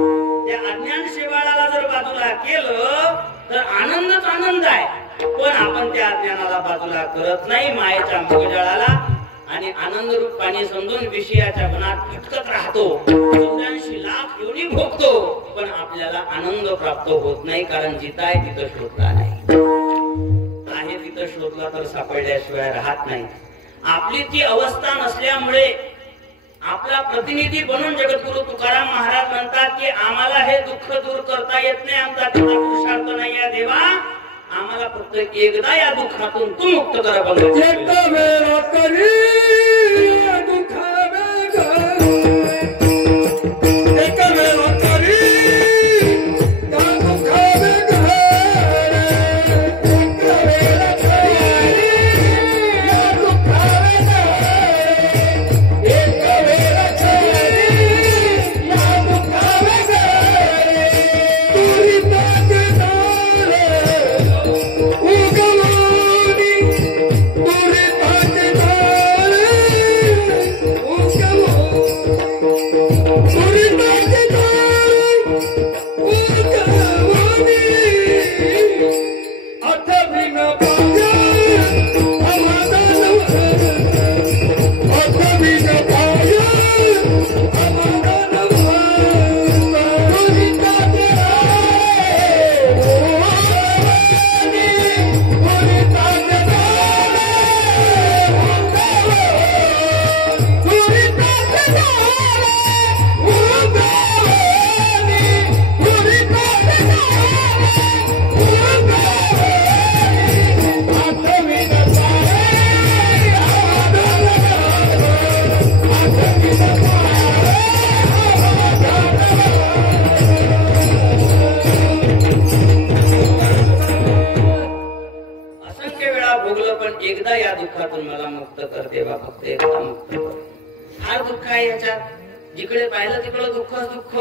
त्या अज्ञान शेवाळाला जर बाजूला केलं तर आनंदच आनंद आहे, पण आपण त्या अज्ञानाला बाजूला करत नाही, मायेच्या मृगजळाला. आणि आनंदरूप पाणी समजून विषयाच्या मनात भटकत राहतो. 84 लाख योनी भोगतो, पण आपल्याला आनंद प्राप्त होत नाही, कारण जिथं आहे तिथं शोधला नाही. आहे तिथं शोधला तर सापडल्याशिवाय राहत नाही. आपली ती अवस्था नसल्यामुळे आपला प्रतिनिधी बनून जगद्गुरु तुकाराम महाराज म्हणतात की आम्हाला हे दुःख दूर करता येत नाही, आमचा तेवढा पुरुषार्थ नाही या देवा, आम्हाला फक्त एकदा या दुःखातून तू मुक्त कर. एकदा या दुःखातून मला मुक्त कर देवा, फक्त एकदा मुक्त कर. फार दुःख आहे याच्यात. जिकडे पाहिलं तिकडं दुःख दुःख.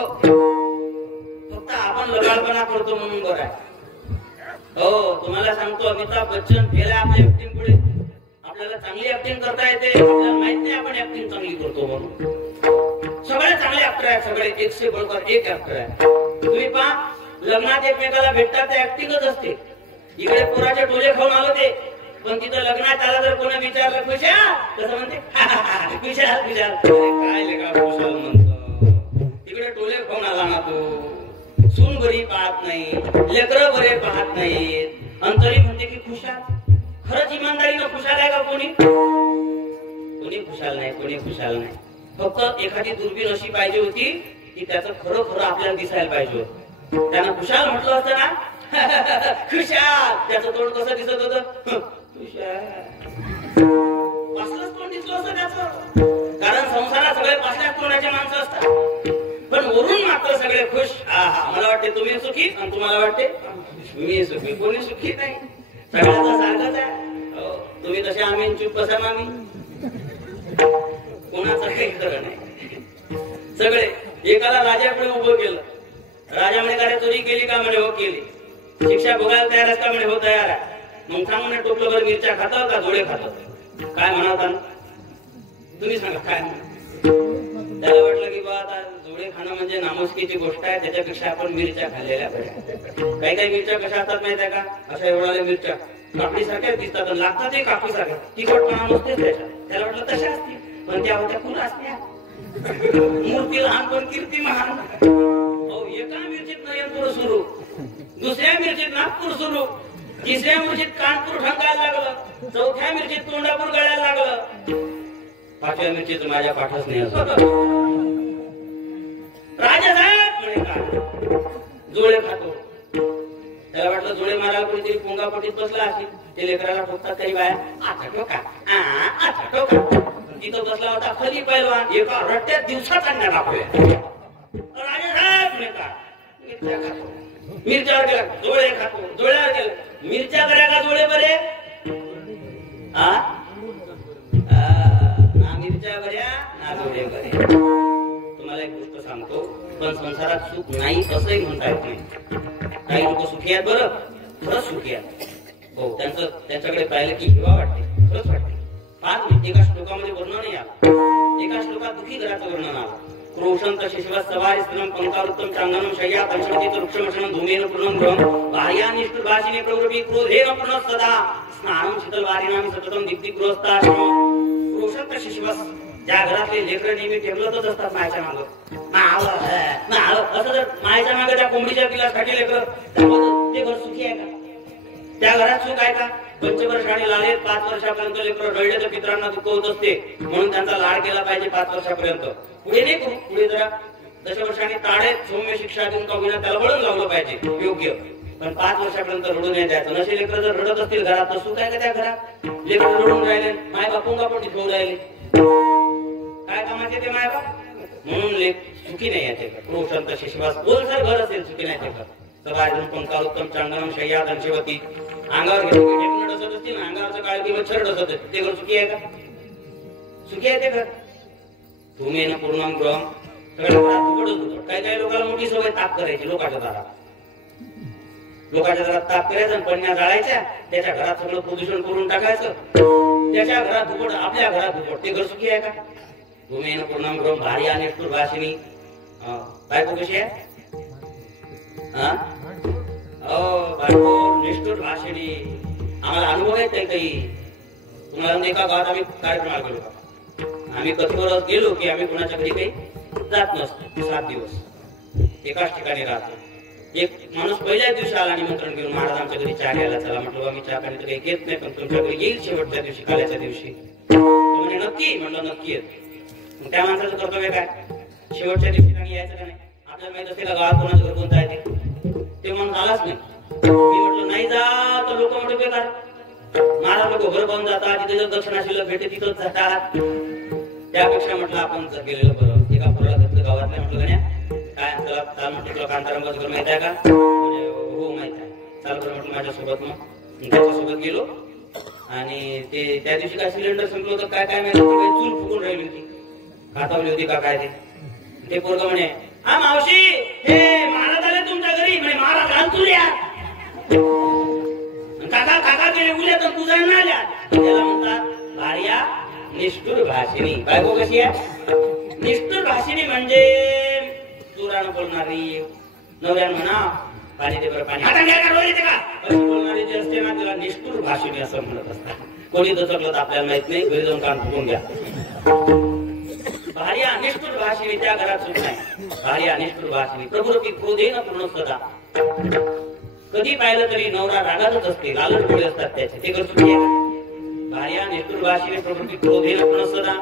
फक्त आपण लबाडपणा करतो म्हणून बरं आहे. हो, तुम्हाला सांगतो, अमिताभ बच्चन गेला आपल्या ऍक्टिंग पुढे. आपल्याला चांगली ऍक्टिंग करता येते, आपल्याला माहित नाही आपण ऍक्टिंग चांगली करतो म्हणून. सगळे चांगले ऍक्टर आहेत, सगळे एक से बढ़कर एक ऍक्टर आहे. तुम्ही पहा, लग्नात एकमेकाला भेटतात ते ऍक्टिंगच असते. इकडे पोराचे टोले खाऊन आलं ते, पण तिथं लग्नात त्याला जर कोणी विचारलं खुशाल, कसं म्हणते खुशाल खुशाल. काय लेका खुशाल म्हणतो, तिकडे टोले खाऊन आला ना तू. सून बरी पाहत नाही, लेकरं बरे पाहत नाहीत, अंतरी म्हणते की खुशाल. खरंच इमानदारीनं खुशाल आहे का कोणी? कोणी खुशाल नाही, कोणी खुशाल नाही. फक्त एखादी दुर्बीण अशी पाहिजे होती की त्याचं खरं खरं आपल्याला दिसायला पाहिजे होतं. त्यानं खुशाल म्हटलं असतं ना, खुशाल, त्याचं तोंड कसं दिसत होतं? पासलंच तोंड दिसलं असतं त्याचं. कारण संसारात सगळे पासल्या तोंडाचे माणसं असतात, पण वरून मात्र सगळे खुश. मला वाटते तुम्ही सुखी आणि तुम्हाला वाटते मी सुखी. कोणी सुखी नाही, सगळ्यांचं सारखंच आहे. तुम्ही तसे आम्ही चूप कसा आम्ही, कोणाचं काही खरं नाही. सगळे एकाला राजाकडे उभं केलं. राजा म्हणे काय चोरी केली का? म्हणे हो केली. शिक्षा भोगायला तयार आहेस का? म्हणे हो तयार आहे. मग सांग म्हणे टोपलं भर मिरच्या खातं का जोडे खातं? काय म्हणावता तुम्ही सांगा काय? त्याला वाटलं की बा आता जोडे खाणं म्हणजे नामुष्कीची गोष्ट आहे. त्याच्यापेक्षा आपण मिरच्या खाल्लेल्या बऱ्या. काही काही मिरच्या कशा असतात माहिती आहे का? अशा एवढ्या मिरच्या काकडी सारख्या दिसतात, लागतात ते काकडी सारख्या, तिखटपणा नसतेच त्याच्यात. त्याला वाटलं तशा असतील, पण त्या होत्या फुल असत्या. मूर्ती लहान पण कीर्ती महान. एका मिरचीत नयनपूर सुरू, दुसऱ्या मिरचीत नागपूर सुरू, तिसऱ्या मिरचीत कानपूर ढंकायला लागलं, चौथ्या मिरचीत तोंडापूर गळायला लागलं, पाचव्या मिरचीत माझ्या पाठच नाही असं. राजासाहेब म्हणे काय जोळे खातो. त्याला वाटलं जोळे मारायला कोणीतरी पोंगापोटीत बसला असेल. ते लेकराला ठोकतात काही बाया, आता ठोका आता ठोका. तिथं बसला होता खली पैलवान, एका रट्ट्यात दिवसात आणण्या दाखवल्या. राजासाहेब म्हणे काय मिरच्या खातो. मिरच्यावर गेला जोळे खातो, जोळ्यावर गेला मिरच्या बऱ्या का जोळे बरे? ना मिरच्या बऱ्या ना जोळे बरे. तुम्हाला एक गोष्ट सांगतो, पण संसारात सुख नाही असंही म्हणता येत नाही. काही लोक सुखी आहेत, बरं खरंच सुखी आहेत. हो, त्यांच्याकडे पाहिलं की हिवा वाटते, खरंच वाटते. फार एका श्लोकामध्ये वर्णन आलं, एका श्लोकात दुःखी घराचं वर्णन आलं. क्रोशंत शिशव सवारी स्त्रम पंकावृत्तम चांगनम शय्या पंचवटीत वृक्षमशनं धूमेन पूर्णं गृहं बाह्यानिष्ठुर भाषिणे प्रवृत्ती क्रोधेन पूर्णः सदा स्नानं शीतलवारिणां सततं दिग्दिग्गृहस्थाश्रमं. क्रोशंत शिशव, ज्या घरातले लेकरं नेहमी टेबलतच असतात मायच्या मागं, असं जर मायच्या मागे त्या कोंबडीच्या पिलासाठी लेकरं, ते घर सुखी आहे का? त्या घरात सुख आहे का? पंचवर्ष आणि लालेत 5 वर्षापर्यंत लेकरं रडले तर पितरांना दुखवत असते, म्हणून त्यांचा लाड केला पाहिजे 5 वर्षापर्यंत. पुढे नाही करू, पुढे जरा दशवर्षांनी ताडेत सौम्य शिक्षा देऊन का होईना त्याला वळण लावलं पाहिजे योग्य. पण 5 वर्षापर्यंत रडू नाही द्यायचं. नसे लेकरं जर रडत असतील घरात तर सुख आहे का त्या घरात? लेकरं रडून राहिले, माय बापूंगा पण ठेवून राहिले, काय कामाचे ते माय बाप? म्हणून लेख सुखी नाही आहे. क्रोशंत शिशवास बोलसर घर असेल सुखी नाही ते घर. सवारी पंकावृत्तम चांगनम शय्या पंचवटी, अंगावर घेऊन डसत असतील ना, अंगावरचं काळ किंवा छर डसत असते, ते घर सुखी आहे का? सुखी आहे ते घर? धूमेन पूर्णं गृहं, सगळ्या घरात दुपटच दुपट. काही काही लोकांना मोठी सवय ताप करायची लोकांच्या दारात. लोकांच्या घरात ताप करायचं आणि पण्या जाळायच्या, त्याच्या घरात सगळं प्रदूषण करून टाकायचं, त्याच्या घरात दुपट आपल्या घरात दुपट. ते घर सुखी आहे का? धूमेन पूर्णं गृहं भारी अनिष्ठुर भाषिणी. बायको कशी आहे? बायको निष्ठुर भाषिणी. आम्हाला अनुभव येत नाही काही. तुम्हाला एका गावात आम्ही कार्यक्रमाला गेलो, आम्ही कथेवरच गेलो की आम्ही कोणाच्या घरी काही जात नसतो. 7 दिवस एकाच ठिकाणी राहतो. एक माणूस पहिल्याच दिवशी आला निमंत्रण घेऊन, महाराज आमच्या घरी चहा घ्यायला चला. म्हटलं आम्ही चहा पाणी तर काही घेत नाही, पण तुमच्या घरी येईल शेवटच्या दिवशी, काल्याच्या दिवशी. म्हणजे नक्की? म्हणलं नक्की येत. त्या माणसाचं कर्तव्य काय? शेवटच्या दिवशी यायचं का नाही? आपल्याला माहित असते का गावात कोणाचं घर कोणतं आहे ते म्हणून आलाच नाही. मी म्हटलं नाही जा तर लोक म्हणतो बेकार, महाराज लोक घर पाहून जातात, तिथे जर दक्षिणा शिल्लक भेटते तिथंच जातात. त्यापेक्षा म्हटलं आपण जर गेलेलं बरं. एका पोराला घेतलं गावातल्या, म्हटलं गण्या काय चला चाल म्हटलं, तुला कांतारामचं घर माहित आहे का? हो माहित आहे, चाल बरं म्हटलं माझ्यासोबत. मग त्याच्यासोबत गेलो आणि ते त्या दिवशी काय सिलेंडर संपलं होतं काय काय माहिती, चूल फुकून राहिली होती, खातावली होती का काय. ते पोरग म्हणे हा मावशी हे महाराज आले तुमच्या घरी. म्हणे महाराज घाल चुल्या, काका काका गेले उल्या तर तुझा आल्या. त्याला म्हणतात भार्या निष्ठुर भाषिणी. बायको कशी आहे? निष्ठुर भाषिणी म्हणजे जोरानं बोलणारी. नवऱ्यानं म्हणा पाणी दे बरं पाणी, आता काय करवली ते का अशी बोलणारी जी असते ना त्याला निष्ठुर भाषिणी असं म्हणत असतात. कोणी दचकलं तर आपल्याला माहित नाही, घरी जाऊन कान फुकून घ्या. भार्या निष्ठुर भाषिणी, त्या घरात सुख नाही. भार्या निष्ठुर भाषिणी प्रभुरूपी क्रोधेन पूर्ण सदा. कधी पाहिलं तरी नवरा रागातच असते, लालच डोळे असतात त्याचे, ते घर सुखी आहे. भार्या निष्ठुर भाषिणी प्रभुरूपी क्रोधेन पूर्ण सदा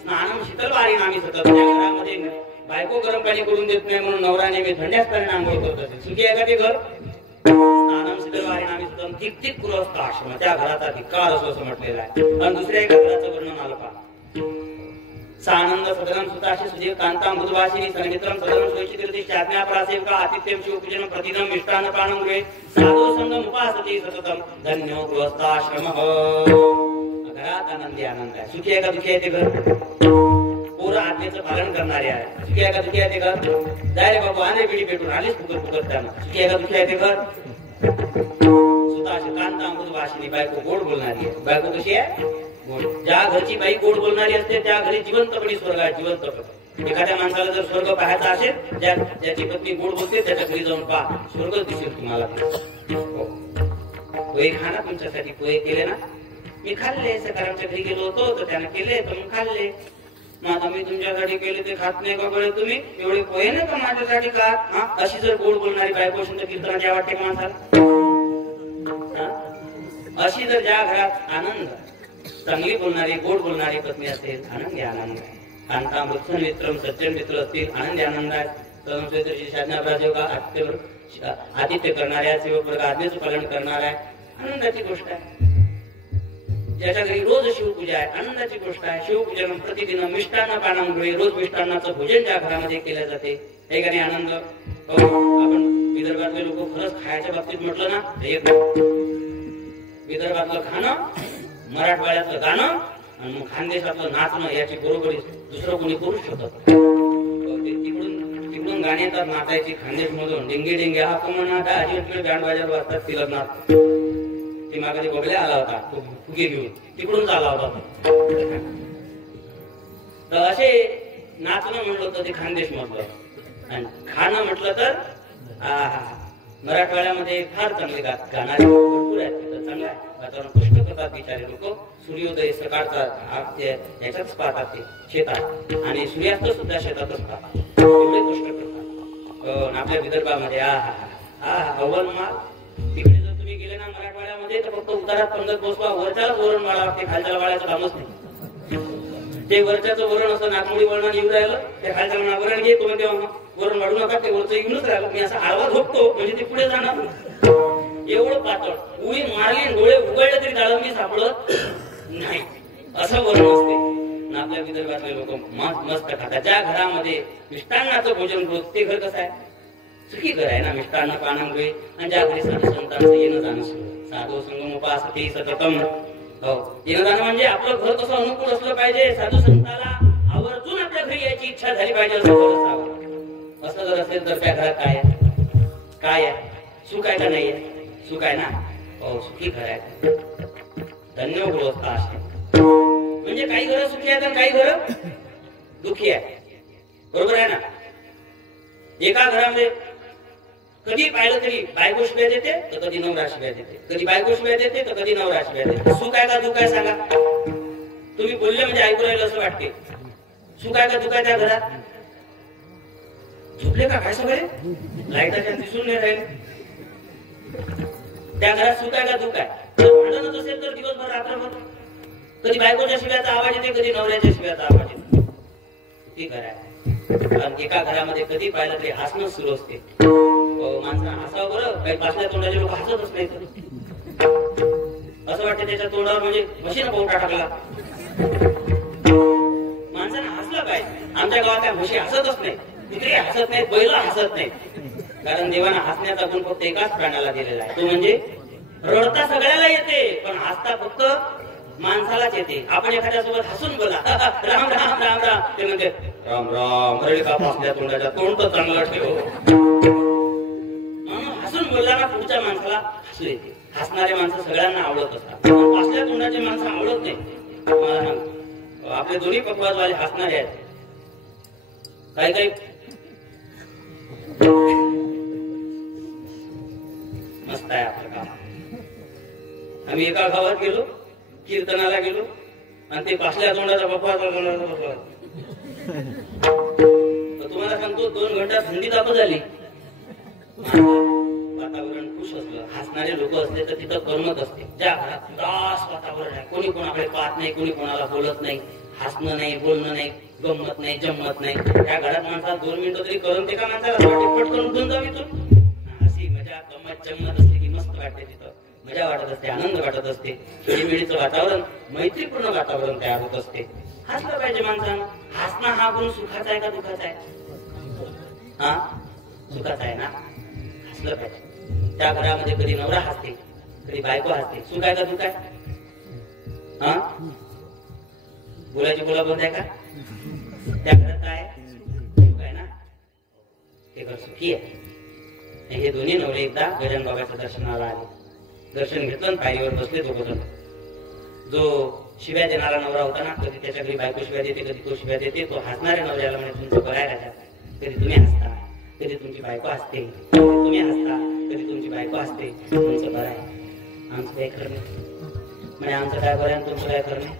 स्नानं शीतलवारिणां सतत. त्या घरामध्ये बायको गरम पाणी करून देत नाही म्हणून नवरा नेहमी थंड्याच पाण्याने आंघोळ करत असेल. सुखी आहे का ते घर? स्नानं शीतलवारिणां सततं दिग्दिग्गृहस्थाश्रमं. त्या घराचा धिक्कार असं म्हटलेलं आहे. आणि दुसऱ्या एका घराचं वर्णन आलं पहा. सानंद सदनं सुताशी सुजीव कांता मृदुभाषिणी संगीत्रम सदनं सोयचितीर्थी चाज्ञापरासेवका आतिथ्यं शिवपूजनं प्रतिदिनं मिष्टान्नपानं गृहे साधु संगम उपासते सततं धन्यो गृहस्थाश्रमः. घरात आनंदी आनंद आहे. सुखी आहे का दुखी आहे ते घर? पूर्ण आज्ञेचं पालन करणारे आहे. सुखी आहे का दुखी आहे ते घर? जाय रे बाबू आले बिडी पेटून आलीच फुकट फुकट त्यानं. सुखी आहे का दुखी आहे ते घर? सुताशी कांता मृदुभाषिणी बायको गोड बोलणारी आहे. बायको कशी आहे? ज्या घरची बाई गोड बोलणारी असते त्या घरी जिवंतपणी स्वर्ग आहे. जिवंतपणे एखाद्या माणसाला जर स्वर्ग पाहायचा असेल, ज्याची पत्नी गोड बोलते त्याच्या घरी जाऊन पहा, स्वर्ग दिसेल तुम्हाला. पोहे खा ना, तुमच्यासाठी पोहे केले ना, मी खाल्ले. सकारामच्या घरी गेलो होतो तर त्यानं केले तर मग खाल्ले. मग आता मी तुमच्यासाठी केले ते खात नाही का बरं तुम्ही? एवढे पोहे नाही का माझ्यासाठी खात? हा, अशी जर गोड बोलणारी बायको असेल तर कीर्तनाची वाटते का माणसाला? अशी जर ज्या घरात आनंद, चांगली बोलणारी गोड बोलणारी पत्नी असेल, आनंदी आनंद आहे. कांता मृत्सन मित्रम सज्जन मित्र असतील, आनंदी आनंद आहे. आदित्य करणाऱ्या सेवक आज्ञेचं पालन करणाऱ्या, आनंदाची गोष्ट आहे. ज्याच्या घरी रोज शिवपूजा आहे, आनंदाची गोष्ट आहे. शिवपूजन प्रतिदिन मिष्टान्न पानाम गृहे, रोज मिष्टान्नाचं भोजन ज्या घरामध्ये केलं जाते, हे काही आनंद. आपण विदर्भातले लोक खरंच खायच्या बाबतीत म्हटलं ना, एक विदर्भातलं खाणं, मराठवाड्यातलं गाणं आणि मग खानदेशातलं नाचणं याची बरोबरी दुसरं कोणी करू शकत. तिकडून गाणी येतात नाचायची खानदेश मधून, डेंगे डेंगे हा कमना बँड बाजार वाजतात ती लग्नात. ती मागे बघल्या आला होता फुगे घेऊन, तिकडून आला होता. तर असे नाचणं म्हटलं तर ते खानदेश मधलं, आणि खाणं म्हटलं तर मराठवाड्यामध्ये फार चांगले गाणारे भरपूर आहेत. तिथं चांगलं आहे, वातावरण कष्ट करतात बिचारे लोक. सूर्योदय सकाळचा याच्यातच पाहतात ते शेतात, आणि सूर्यास्त सुद्धा शेतातच पाहतात. एवढे कष्ट करतात आपल्या विदर्भामध्ये. हवन माल तिकडे जर तुम्ही गेले ना मराठवाड्यामध्ये तर फक्त उतारात पंगत बसवा, वरच्यालाच वरण वाढा लागते, खालच्याला वाढायचं कामच नाही. ते वरच्याचं वरण असं नागमोडी वरण येऊन राहिलं, ते खालच्या वरण घे तुम्ही तेव्हा वरण वाढू नका, ते वरचं येऊनच राहिलं. मी असा आवाज झोपतो म्हणजे ते पुढे जाणार. एवढं पातळ उडी मारली, डोळे उघडले तरी दाळंबी सापडत नाही, असं वरण असते. आपल्या विदर्भातले लोक मस्त खातात. ज्या घरामध्ये मिष्टान्नाचं भोजन होत ते घर कसं आहे? सुखी घर आहे ना, मिष्टान्न पानं गृहे. आणि ज्या घरी साधू संतांचं येणं जाणं सुरू, साधू संगम उपासते सततम. येणं जाणं म्हणजे आपलं घर कसं अनुकूल असलं पाहिजे, साधू संताला आवर्जून आपल्या घरी यायची इच्छा झाली पाहिजे, असं घर असावं. असं जर असेल तर त्या घरात काय आहे? काय आहे? सुख आहे का नाही आहे? सुख आहे ना. सुखी घर आहे, धन्य गृहस्थ असते. म्हणजे काही घर सुखी आहेत आणि काही घर दुःखी आहे. बरोबर आहे ना. एका घरामध्ये कधी पाहिलं तरी बायको शिव्या देते तर कधी नवरा शिव्या देते, कधी बायको शिव्या देते तर कधी नवरा शिव्या देते. सुख आहे का दुःख आहे सांगा? तुम्ही बोलले म्हणजे ऐकू राहिलं असं वाटते. सुख आहे का दुःख आहे त्या घरात? झोपले का काय सगळे? लाईटाच्या दिसून नाही राहिले. त्या घरात सुख आहे का दुःख आहे? भांडणच असेल तर दिवसभर रात्रभर कधी बायकोच्या शिव्याचा आवाज येते, कधी नवऱ्याच्या शिव्याचा आवाज येतो. ती घर आहे. कारण एका घरामध्ये कधी पाहिलं तरी हसणं सुरू असते. माणसानं हसावं बरं, काही पासल्या तोंडाचे लोक हसतच नाही. असं वाटतं त्याच्या तोंडावर म्हणजे म्हशीनं पोटा टाकला. माणसानं हसलं पाहिजे. आमच्या गावात त्या म्हशी हसतच नाही, कुत्री हसत नाहीत, बैल हसत नाही. कारण देवानं हसण्याचा गुण फक्त एकाच प्राण्याला दिलेला आहे, तो म्हणजे रडता सगळ्याला येते पण हसता फक्त माणसालाच येते. आपण एखाद्या सोबत हसून बोला, राम राम राम राम, ते म्हणते राम राम, रळी का पासल्या तोंडाच्या, तोंड तर चांगलं ठेव. म्हणून हसून बोलला ना पुढच्या माणसाला हसू येते. हसणारे माणसं सगळ्यांना आवडत असतात, पासल्या तोंडाचे माणसं आवडत नाही. आपले दोन्ही पक्वाजवाले हसणारे आहेत. काही काही मस्त आहे आपलं काम. आम्ही एका गावात गेलो, कीर्तनाला गेलो, आणि ते पासल्या तोंडाचा बप्पा बसला. तुम्हाला सांगतो 2 घंटा थंडी तापत झाली. वातावरण खुश असलं, हसणारे लोक असले तर तिथं करमत असते. ज्या घरात उदास वातावरण आहे, कोणी कोणाकडे पाहत नाही, कोणी कोणाला बोलत नाही, हसणं नाही, बोलणं नाही, गंमत नाही, जम्मत नाही, त्या घरात माणसाला 2 मिनिटं तरी करमते का माणसाला? पटकन उठून जावी तू. हसी मजा गंमत जम्मत असली की मस्त वाटते, तिथं मजा वाटत असते, आनंद वाटत असते. खेळीमेळीचं वातावरण, मैत्रीपूर्ण वातावरण तयार होत असते. हसलं पाहिजे माणसानं. हसणं हा गुण सुखाचा आहे का दुःखाचा आहे? हा, सुखाचा आहे ना. हसलं पाहिजे. त्या घरामध्ये कधी नवरा हसते, कधी बायको हसते. सुख आहे का दुःख आहे? हा, बोलायची बोला बंद आहे का? त्या घरात काय सुख आहे ना, ते घर सुखी आहे. हे दोन्ही नवरे एकदा गजानन बाबाच्या दर्शनाला आले. दर्शन घेतलं, पायरीवर बसले दोघं जण. जो शिव्या देणारा नवरा होता ना, कधी त्याच्या घरी बायको शिव्या देते, कधी तो शिव्या देते. तो हसणाऱ्या नवऱ्याला म्हणे तुमचं बरं आहे राजा, कधी तुम्ही हसता, कधी तुमची बायको हसते, तुम्ही हसता, कधी तुमची बायको हसते, तुमचं बरं आहे. आमचं काय खरं नाही म्हणे, आमचं काय बरं आहे तुमचं काय खरं नाही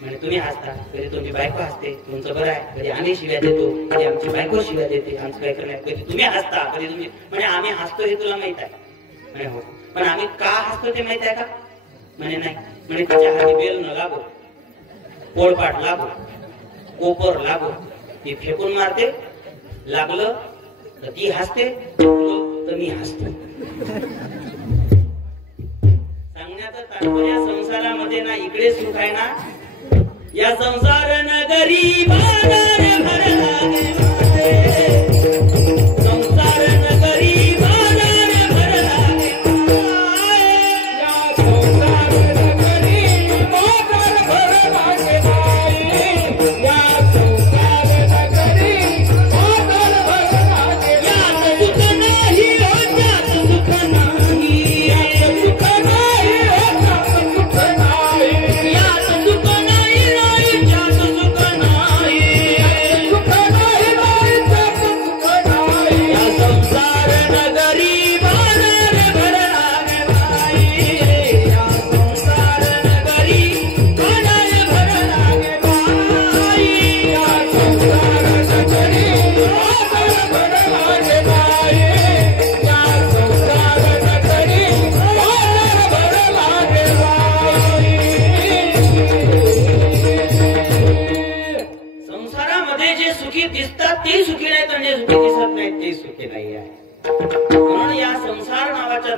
म्हणे. तुम्ही हसता, कधी तुमची बायको हसते, तुमचं बरं आहे. कधी आम्ही शिव्या देतो, कधी आमची बायको शिव्या देते, आमचं काय खरं नाही. कधी तुम्ही हसता, कधी तुम्ही म्हणे आम्ही हसतो हे तुला माहित आहे म्हणे. हो, पण आम्ही का हसतो ते माहित आहे का म्हणे. नाही म्हणे. तिच्या हाती बेल न लागो, पोळपाट लागो, कोपर लागो, ती फेकून मारते, लागलं तर ती हसते, तर मी हसतो. सांगण्याचं तात्पर्य संसारामध्ये ना इकडे सुख आहे ना, या संसार नगरी बाजार भरला संसार नगरी बाजार भरला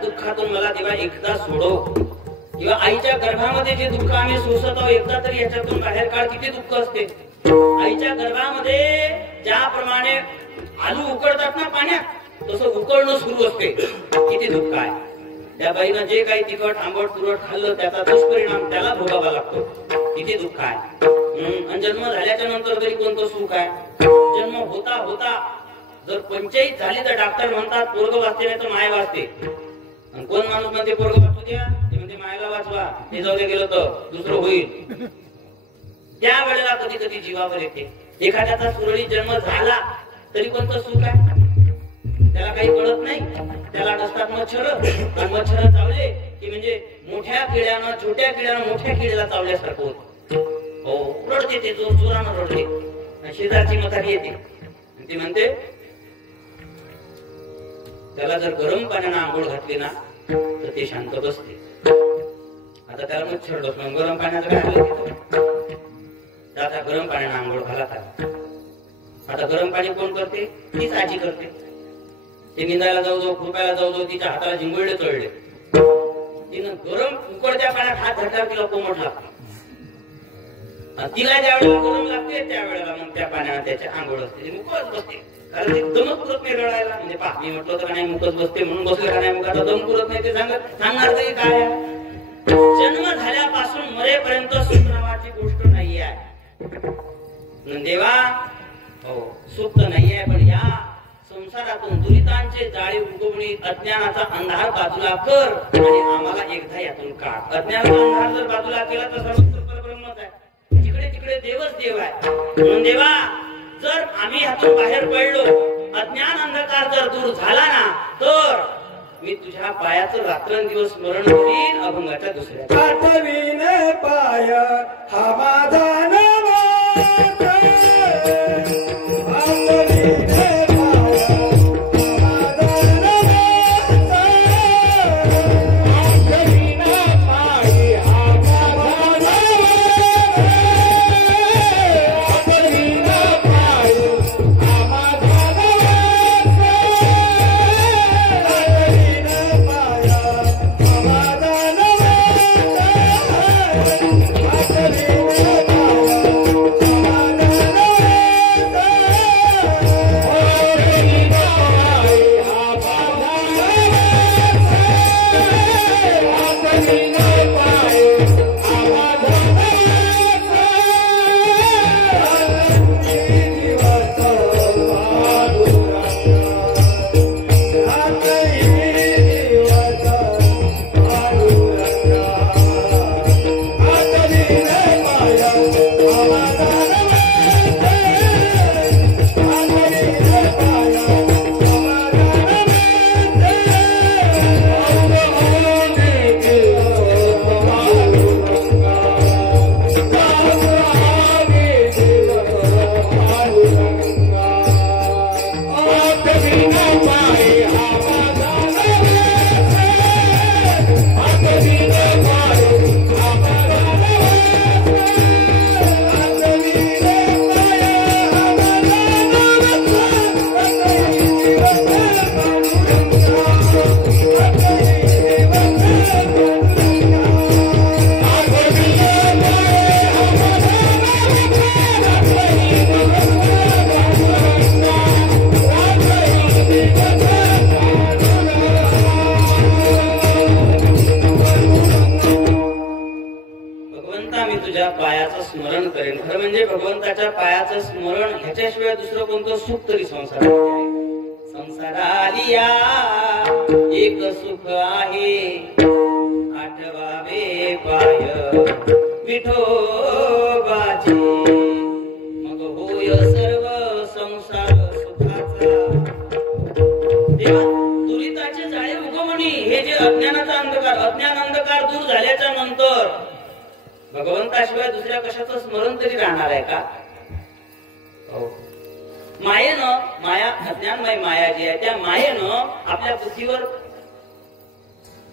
दुःखातून मला देवा एकदा सोडव. किंवा आईच्या गर्भामध्ये जे दुःख आम्ही सोसत आहोत, एकदा तरी याच्यातून बाहेर काढ. किती दुःख असते आईच्या गर्भामध्ये. ज्याप्रमाणे आलू उकळतात ना पाण्यात, तसं उकळणं सुरू असते. किती दुःख आहे. त्या बाईनं जे काही तिखट आंबट तुरट खाल्लं त्याचा दुष्परिणाम त्याला भोगावा लागतो. किती दुःख आहे. आणि जन्म झाल्याच्या नंतर तरी कोणतं सुख आहे. जन्म होता होता जर पंचायत झाली तर डॉक्टर म्हणतात पोरग वाचते नाही तर माय वाचते. कोण माणूस म्हणते पोरग वाचू द्या, ते म्हणते मायला वाचवा, ते जाऊ दे गेलं तर दुसरं होईल. त्या वेळेला कधी कधी जीवावर येते. एखाद्याचा सुरळीत जन्म झाला तरी कोणतं सुख आहे. त्याला काही कळत नाही. त्याला डसतात मच्छर, आणि मच्छर चावले की म्हणजे मोठ्या किड्यानं छोट्या किड्यानं मोठ्या किड्याला चावल्यासारखं होत. हो, रडते ते जोरानं रडते. शेजारची म्हातारी येते, ती म्हणते त्याला जर गरम पाण्यानं आंघोळ घातली ना तर ते शांत बसते. आता त्याला मच्छर डसलं, गरम पाण्याचं काय झालं. आता गरम पाण्यानं आंघोळ घाला. आता गरम पाणी कोण करते, तीच आजी करते. ते निंदायला जाऊ जाऊ कृपायला जाऊ जाऊ तिच्या हाताला जिंगळले चढले. तिनं गरम उकळत्या पाण्यात हात घातल्यावर तिला कोमट लागते. तिला ज्या वेळेला गरम लागते त्यावेळेला मग त्या पाण्यानं त्याच्या आंघोळ असते, मुकच बसते. कारण ते दमच पुरत नाही रडायला. म्हणजे पहा, मी म्हटलं तर नाही मुकच बसते म्हणून बसले का नाही, मग आता दम पुरत नाही ते सांगणार तरी काय. जन्म झाल्यापासून मरेपर्यंत सुख नावाची गोष्ट नाही आहे देवा. हो, सुख तर नाही आहे, पण या संसारातून दुरितांचे जाळे उगवणी, अज्ञानाचा अंधार बाजूला कर आणि आम्हाला एकदा यातून काढ. अज्ञानाचा अंधार जर बाजूला केला तर सर्वत्र परब्रह्मच आहे. जिकडे तिकडे देवच देव आहे. म्हणून देवा, जर आम्ही यातून बाहेर पडलो, अज्ञान अंधकार जर दूर झाला ना, तर मी तुझ्या पायाचं रात्रंदिवस स्मरण करीन. अभंगाच्या दुसऱ्या पाठवीन पाय हा माझा नवस. त्याच्या पायाचं स्मरण करेन. खरं म्हणजे भगवंताच्या पायाचं स्मरण ह्याच्याशिवाय दुसरं कोणतं सुख तरी संसारात आहे. संसारालिया एक सुख आहे, आठवावे पाय विठोबाचे, मग होय सर्व संसार सुखाचा. तेव्हा दुरिताचे जाळे उगवणी, हे जे अज्ञानाचा अंधकार, अज्ञान अंधकार दूर झाल्याच्या नंतर भगवंताशिवाय दुसऱ्या कशाचं स्मरण तरी राहणार आहे का? मायेनं, माया अज्ञानमय माया जी आहे त्या मायेनं आपल्या बुद्धीवर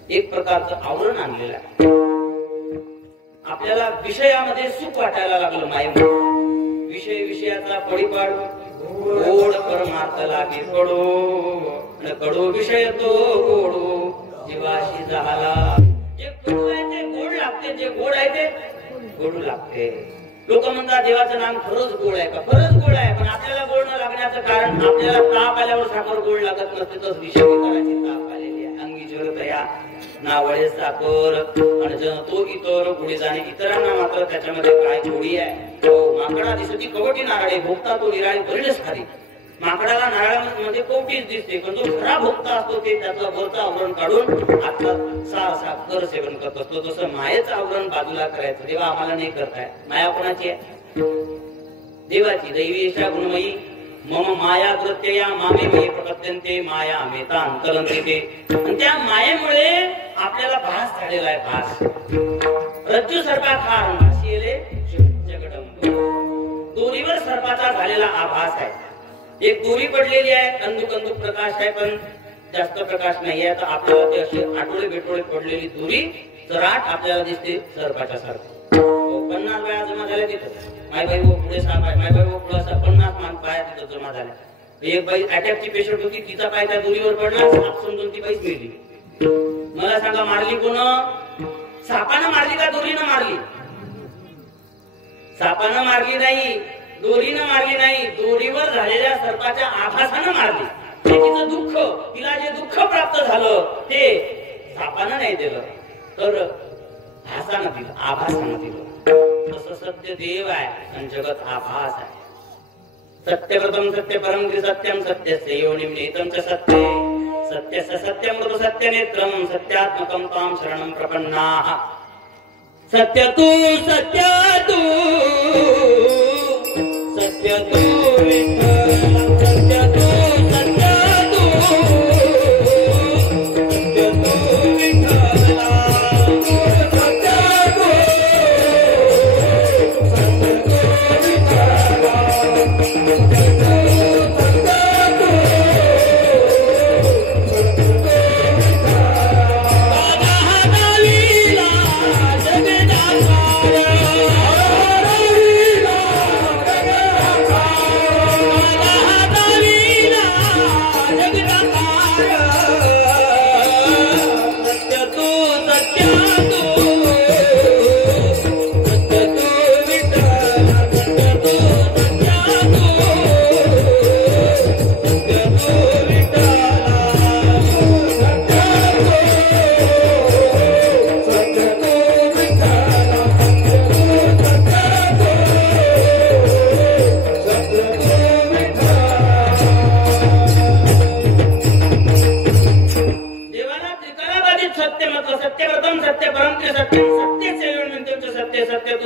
एक प्रकारचं आवरण आणलेलं आहे. आपल्याला विषयामध्ये सुख वाटायला लागलं मायेमध्ये. विषय विषयाचा पडीपाड, गोड परमार्थ लागे कडो, कडो विषय तो गोडो जीवाशी झाला. जे कडू आहे ते गोड लागते, जे गोड आहे ते गोड लागते. लोक म्हणतात देवाचं नाम खरंच गोड आहे का? खरंच गोड आहे, पण आपल्याला गोड न लागण्याचं कारण आपल्याला ताप आल्यावर साखर गोड लागत नसते, तर विषय विकाराची ताप आलेली आहे. अंगी ज्वर तया नावळे साखर आणि जन तो इतर पुढे जाणे, इतरांना मात्र त्याच्यामध्ये काय गोडी आहे. माकडा दिसती कवटी नारळे, भोगता तो निराळी परिणस खाली. माकडाला नारळामध्ये कवटीच दिसते, पण जो खरा भोगता असतो ते त्याचं वरचं आवरण काढून आता साखर सेवन करत असतो. तसं मायेचं आवरण बाजूला करायचं. देवा आम्हाला नाही करताय. माया कोणाची आहे? देवाची. दैवीशा गुणमयी मम माया कृत्यया मामे मे प्रपद्यन्ते माया मेता अंतरंते. आणि त्या मायेमुळे आपल्याला भास झालेला आहे. भास रज्जू सर्पाकार भासिले जगदंब. दोरीवर सर्पाचा झालेला आभास आहे. एक दोरी पडलेली आहे, कंदुक कंदुक प्रकाश आहे, पण जास्त प्रकाश नाहीये. तर आपल्याला ते अशी आठवडे बेटोळे पडलेली दोरी चराट आपल्याला दिसते सर्पाच्या सारखं. 50 बाया जमा झाल्या तिथं. माय बाई पुढे साप आहे, माय बाई पुढे असा 50 बाया तिथं जमा झाल्या. एक बाई अटॅकची पेशंट होती, तिचा पाय त्या दोरीवर पडला, साप समजून ती बाईच मेली. मला सांगा मारली कोण? सापानं मारली का दोरीनं मारली? सापानं मारली नाही, दोरीनं मारली नाही, दोरीवर झालेल्या सर्पाच्या आभासानं मारली. तिचं दुःख, तिला जे दुःख प्राप्त झालं ते सापानं नाही दिलं, तर भासानं दिलं, आभासानं दिलं. तसं सत्य देव आहे आणि जगत आभास आहे. सत्यव्रतम सत्य परम सत्यम सत्यस्य योनिम नेतम च सत्ये सत्यस्य सत्यमृत सत्यनेत्रम सत्यात्मकं तां शरणं प्रपन्नाः. सत्य तू सत्य तू सत्य तू विठ्ठल सत्य तू सत्य तू सत्य तू विठ्ठला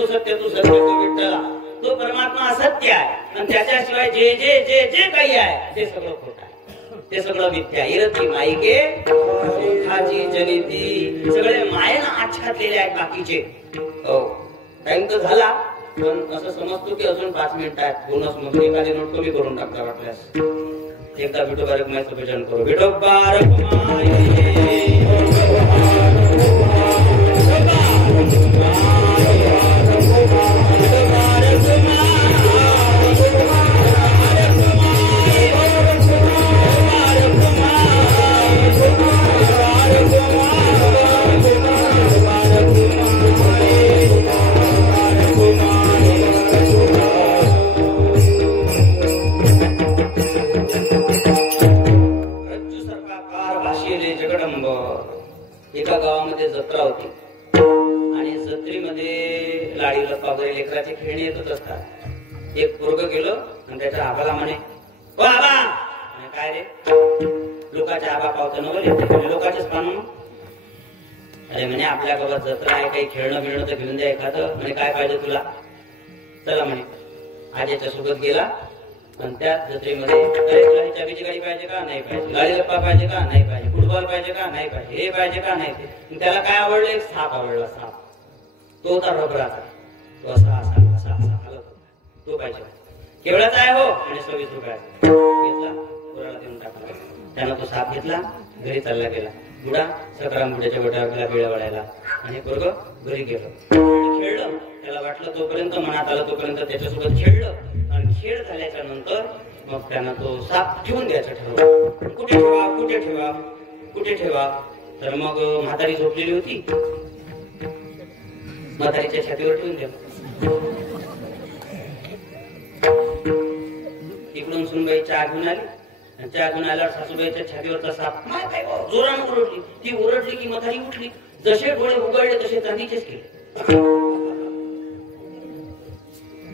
सत्य तू सत्य तू विठ्ठला तो परमात्मा असत्य आहे आणि त्याच्याशिवाय जे जे जे जे काही आहे ते सगळं खोट आहे, ते सगळं मिथ्या. इरती माईके हाजी जनिती, सगळे मायेनं आच्छादलेले आहेत बाकीचे. हो, टाइम तर झाला, पण असं समजतो की अजून 5 मिनिटं आहेत. बोनस म्हणून एखादी नोट कमी करून टाकता वाटल्यास. एकदा विठोबा रखुमाईचं भजन करू. विठोबा रखुमाई एका गावामध्ये जत्रा होती आणि जत्रेमध्ये जत्रेमध्ये लाडी लप्पा वगैरे लेकराचे खेळणे येतच असतात. एक पोरग गेलं आणि त्याच्या आबाला म्हणे, ओ आबा, काय रे, लोकांच्या आबा पावतं नवले, लोकांचेच पाहून. अरे म्हणे आपल्या गावात जत्रा आहे, काही खेळणं बिळणं तर घेऊन द्या एखादं. म्हणे काय पाहिजे तुला, चला म्हणे. आजीच्या सोबत गेला आणि त्या जत्रेमध्ये, अरे तुला ही चाबीची गाडी पाहिजे का, नाही पाहिजे. गाडी लप्पा पाहिजे का, नाही पाहिजे. फुटबॉल पाहिजे का, नाही पाहिजे. हे पाहिजे का, नाही पाहिजे. त्याला काय आवडलं, एक साप आवडला. साप तो होता रबराचा, तो असा असा असा असा हलत, तो पाहिजे. केवढाचा आहे हो, आणि 26 रुपयाचा. घेतला, पोराला देऊन टाकला. त्यानं तो साप घेतला, घरी चालला गेला. बुडा सकाराम बुड्याच्या बोटावर गेला बिळ वळायला आणि पोरग घरी गेलं. खेळलं, त्याला वाटलं तोपर्यंत, मनात आलं तोपर्यंत त्याच्यासोबत खेळलं. आणि खेळ झाल्याच्या नंतर मग त्यानं तो साप ठेवून द्यायचा ठरवलं. कुठे ठेवा, कुठे ठेवा, कुठे ठेवा. तर मग म्हातारी झोपलेली होती, म्हातारीच्या छातीवर ठेवून द्या. इकडून सुनबाई चहा घेऊन आली, चहा घेऊन आल्यावर सासूबाईच्या छातीवरचा साप जोरानं ओरडली. ती ओरडली की म्हातारी उठली. जसे डोळे उघडले तसे चांदीचेच केले.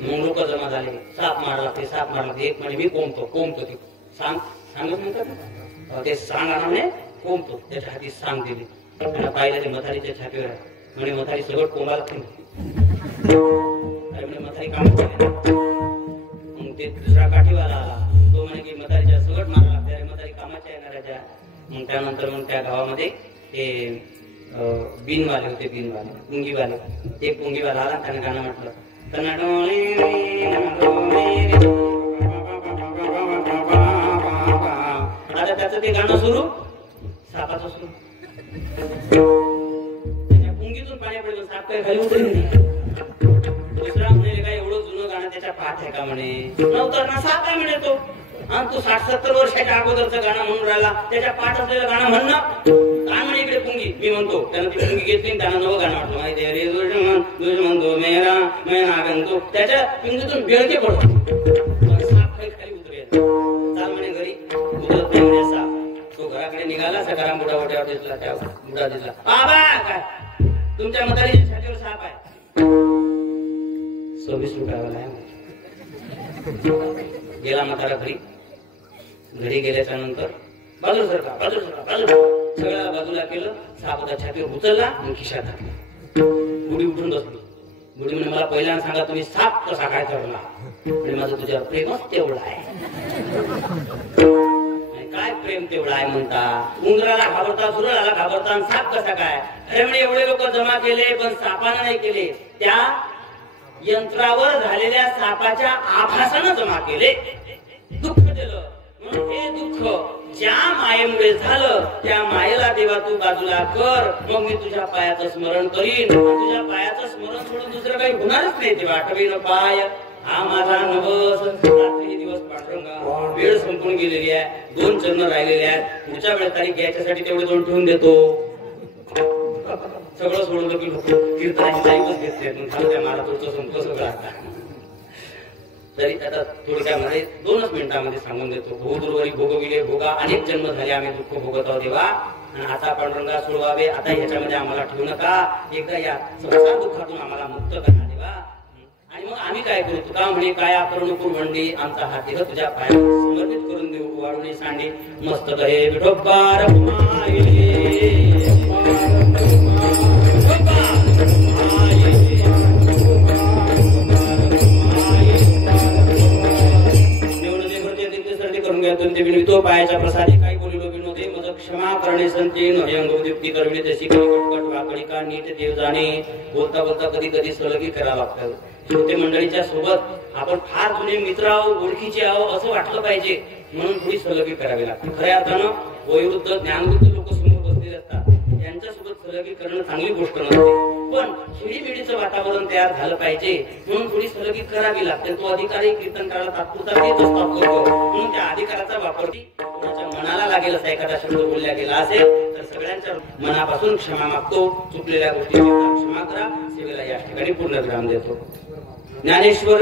मग लोक जमा झाले, साप मारला ते, साप मारला ते. एक म्हणे मी कोंबतो, कोंबतो. ते सांगत म्हणतात ना, ते सांगा म्हणे कोंबतो. त्याच्या हाती सांग दिली आणि पाहिलं ते म्हातारीच्या छातीवर आहे. म्हणे म्हातारी सगळं कोंबाला म्हणे म्हातारी काम केले. मग ते दुसरा काठीवाला आला, तो म्हणे की म्हातारीच्या सगळं मारा लागते. अरे म्हातारी कामाच्या आहे ना राजा. मग त्यानंतर मग त्या गावामध्ये ते बिनवाले होते, बिनवाले पुंगीवाले. एक पुंगीवाला आला, त्याने गाणं म्हटलं, आता त्याचं ते गाणं सुरू, सापाचं सुरू. त्याच्या पुंगीतून पाणी पडलं, साप काय खाली उतरली नाही. दुसरा म्हणे काय एवढं जुनं गाणं त्याच्या पाठ आहे का म्हणे, नव्हतं ना, साप काय म्हणे तो. आणि तू 60-70 वर्षाच्या अगोदरचं गाणं म्हणून राहिला, त्याच्या पाठ असलेलं गाणं म्हणणं काय म्हणे इकडे पुंगी. मी म्हणतो, त्यानं ती पुंगी घेतली, त्यानं नवं गाणं म्हटलं, माहिती रे दुश्मन मेरा मैं नागंतो. त्याच्या पिंगीतून बेळके पडतो, साप काही खाली उतरेल. चाल म्हणे घरी, उतरत नाही म्हणे साप. तो घराकडे निघाला, सकाराम बुडा वट्यावर दिसला. त्या बुडा दिसला, आबा काय तुमच्या म्हातारीच्या छातीवर साप आहे. 26 रुपयावाला आहे. गेला म्हातारा घरी. घरी गेल्याच्या नंतर बाजूला सरका, बाजूला सरका, बाजूला सगळ्या बाजूला केलं. सापाच्या छातीवर उचलला आणि खिशात घातला. बुडी उठून बसली. बुडी म्हणे मला पहिल्यांदा सांगा, तुम्ही साप कसा काय चढला. म्हणजे माझं तुझ्यावर प्रेमच तेवढं आहे. काय प्रेम तेवढं आहे म्हणता, उंदराला घाबरता, झुरळाला घाबरता, आणि साप कसा काय. अरे म्हणे एवढे लोक जमा केले, पण सापानं नाही केले. त्या यंत्रावर झालेल्या सापाच्या आभासानं जमा केले. दुःख दिलं म्हणून हे दुःख ज्या मायेमुळे झालं, त्या मायेला देवा तू बाजूला कर. मग मी तुझ्या पायाचं स्मरण करीन. तुझ्या पायाचं स्मरण सोडून दुसरं काही होणारच नाही. तेव्हा आठवीनं पाय हा माझा नवस. रात्री दिवस पांडुरंगा, वेळ संपून गेलेली आहे, 2 चरण राहिलेले आहेत. पुढच्या वेळेस तारीख घ्यायच्यासाठी तेवढे 2 ठेवून देतो. सगळं सोडलं की लोक कीर्तनाची लाईवच घेतले. मला तुमचं संप सगळं आता तरी आता थोडक्यामध्ये 2च मिनिटांमध्ये सांगून देतो. भोगदुर्वरी भोगविले भोगा, अनेक जन्म झाले आम्ही दुःख भोगत आहोत देवा. आणि आता पांडुरंगा सोडवावे, आता ह्याच्यामध्ये आम्हाला ठेवू नका. एकदा या संसार दुःखातून आम्हाला मुक्त करा देवा. आणि मग आम्ही काय करू, तुका म्हणे काय करू नको म्हणणे, आमचा हात देह तुझ्या पायावर समर्पित करून देऊ. वाढून सांडे मस्तक हे विठोबार तो पायाच्या प्रसादी काही बोलिलो विनोदे मज क्षमा करणे संते नयंगोदीप्ती करविणे तशी कधी कटकट वाकडी का नीट देव जाणे. बोलता बोलता कधी कधी सलगी करावं लागतं. श्रोते मंडळीच्या सोबत आपण फार जुने मित्र आहोत, ओळखीचे आहोत असं वाटलं पाहिजे, म्हणून थोडी सलगी करावी लागते. खऱ्या अर्थानं वयोवृद्ध ज्ञानवृद्ध लोक समोर बसलेले असतात, त्यांच्यासोबत सलगी करणं चांगली गोष्ट नसते. पण शिडीमिडीचं वातावरण तयार झालं पाहिजे, म्हणून थोडी सलगी करावी लागते. तो अधिकारी कीर्तनकाराला तात्पुरता देत असतात लोक, म्हणून त्या अधिकाराचा वापर कोणाच्या मनाला लागेल असा एखादा शब्द बोलला गेला असेल तर सगळ्यांच्या मनापासून क्षमा मागतो. चुकलेल्या गोष्टी क्षमा करा. सेवेला या ठिकाणी पूर्ण विराम देतो. ज्ञानेश्वर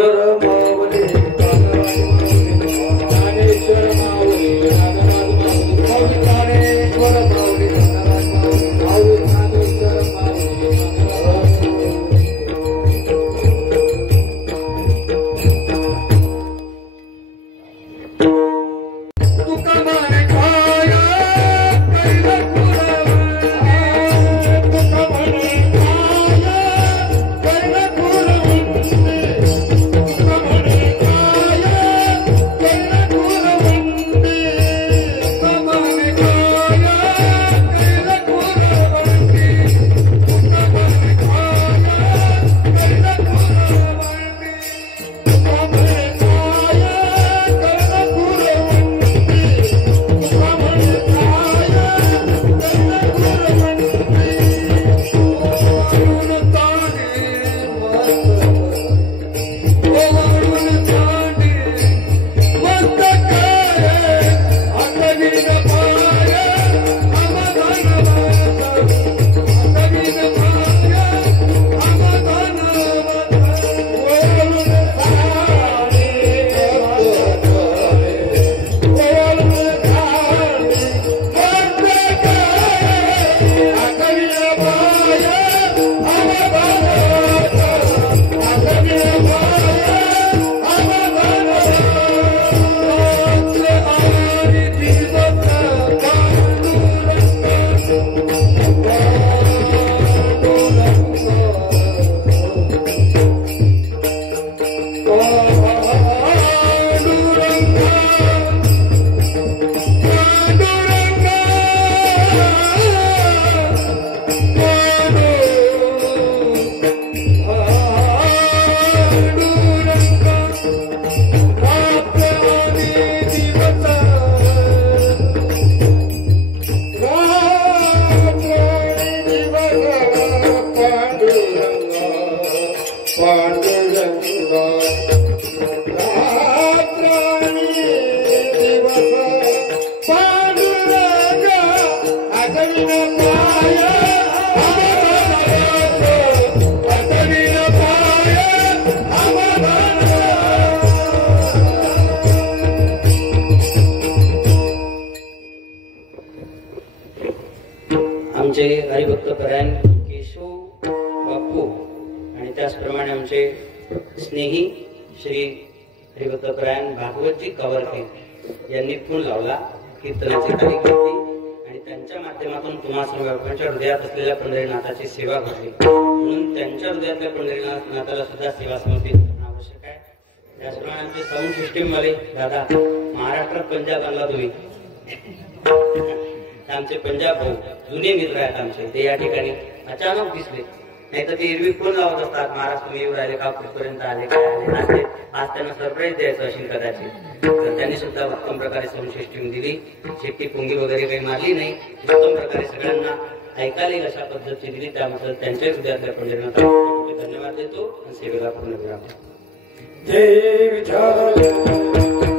बापू आणि त्याचप्रमाणे आमचे स्नेही श्री हरिभक्तपरायण भागवतजी कवरके यांनी फोन लावला कीर्तनाची तारीख घेतली आणि त्यांच्या माध्यमातून तुम्हा सर्वांच्या हृदयात असलेल्या पंढरीनाथाची सेवा घडली म्हणून त्यांच्या हृदयातल्या पंढरीनाथाला सुद्धा सेवा समर्पित करणं आवश्यक आहे। त्याचप्रमाणे आमचे साऊंड सिस्टीम वाले दादा महाराष्ट्रात पंजाब आणला तुम्ही आमचे पंजाब भाऊ जुने मित्र आहेत आमचे ते या ठिकाणी अचानक दिसले नाही तर ते एरवी फोन लावत असतात महाराज तुम्ही येऊ राहिले का कुठपर्यंत आले काय आले आज त्यांना सरप्राईज द्यायचं असेल कदाचित तर त्यांनी सुद्धा उत्तम प्रकारे साऊंड सिस्टीम दिली शेट्टी पुंगी वगैरे काही मारली नाही उत्तम प्रकारे सगळ्यांना ऐकायला येईल अशा पद्धतीची दिली त्याबद्दल त्यांच्या हृदयातल्या पंढरीनाथाला धन्यवाद देतो आणि सेवेला पूर्ण विराम जय विठ्ठल जय विठ्ठल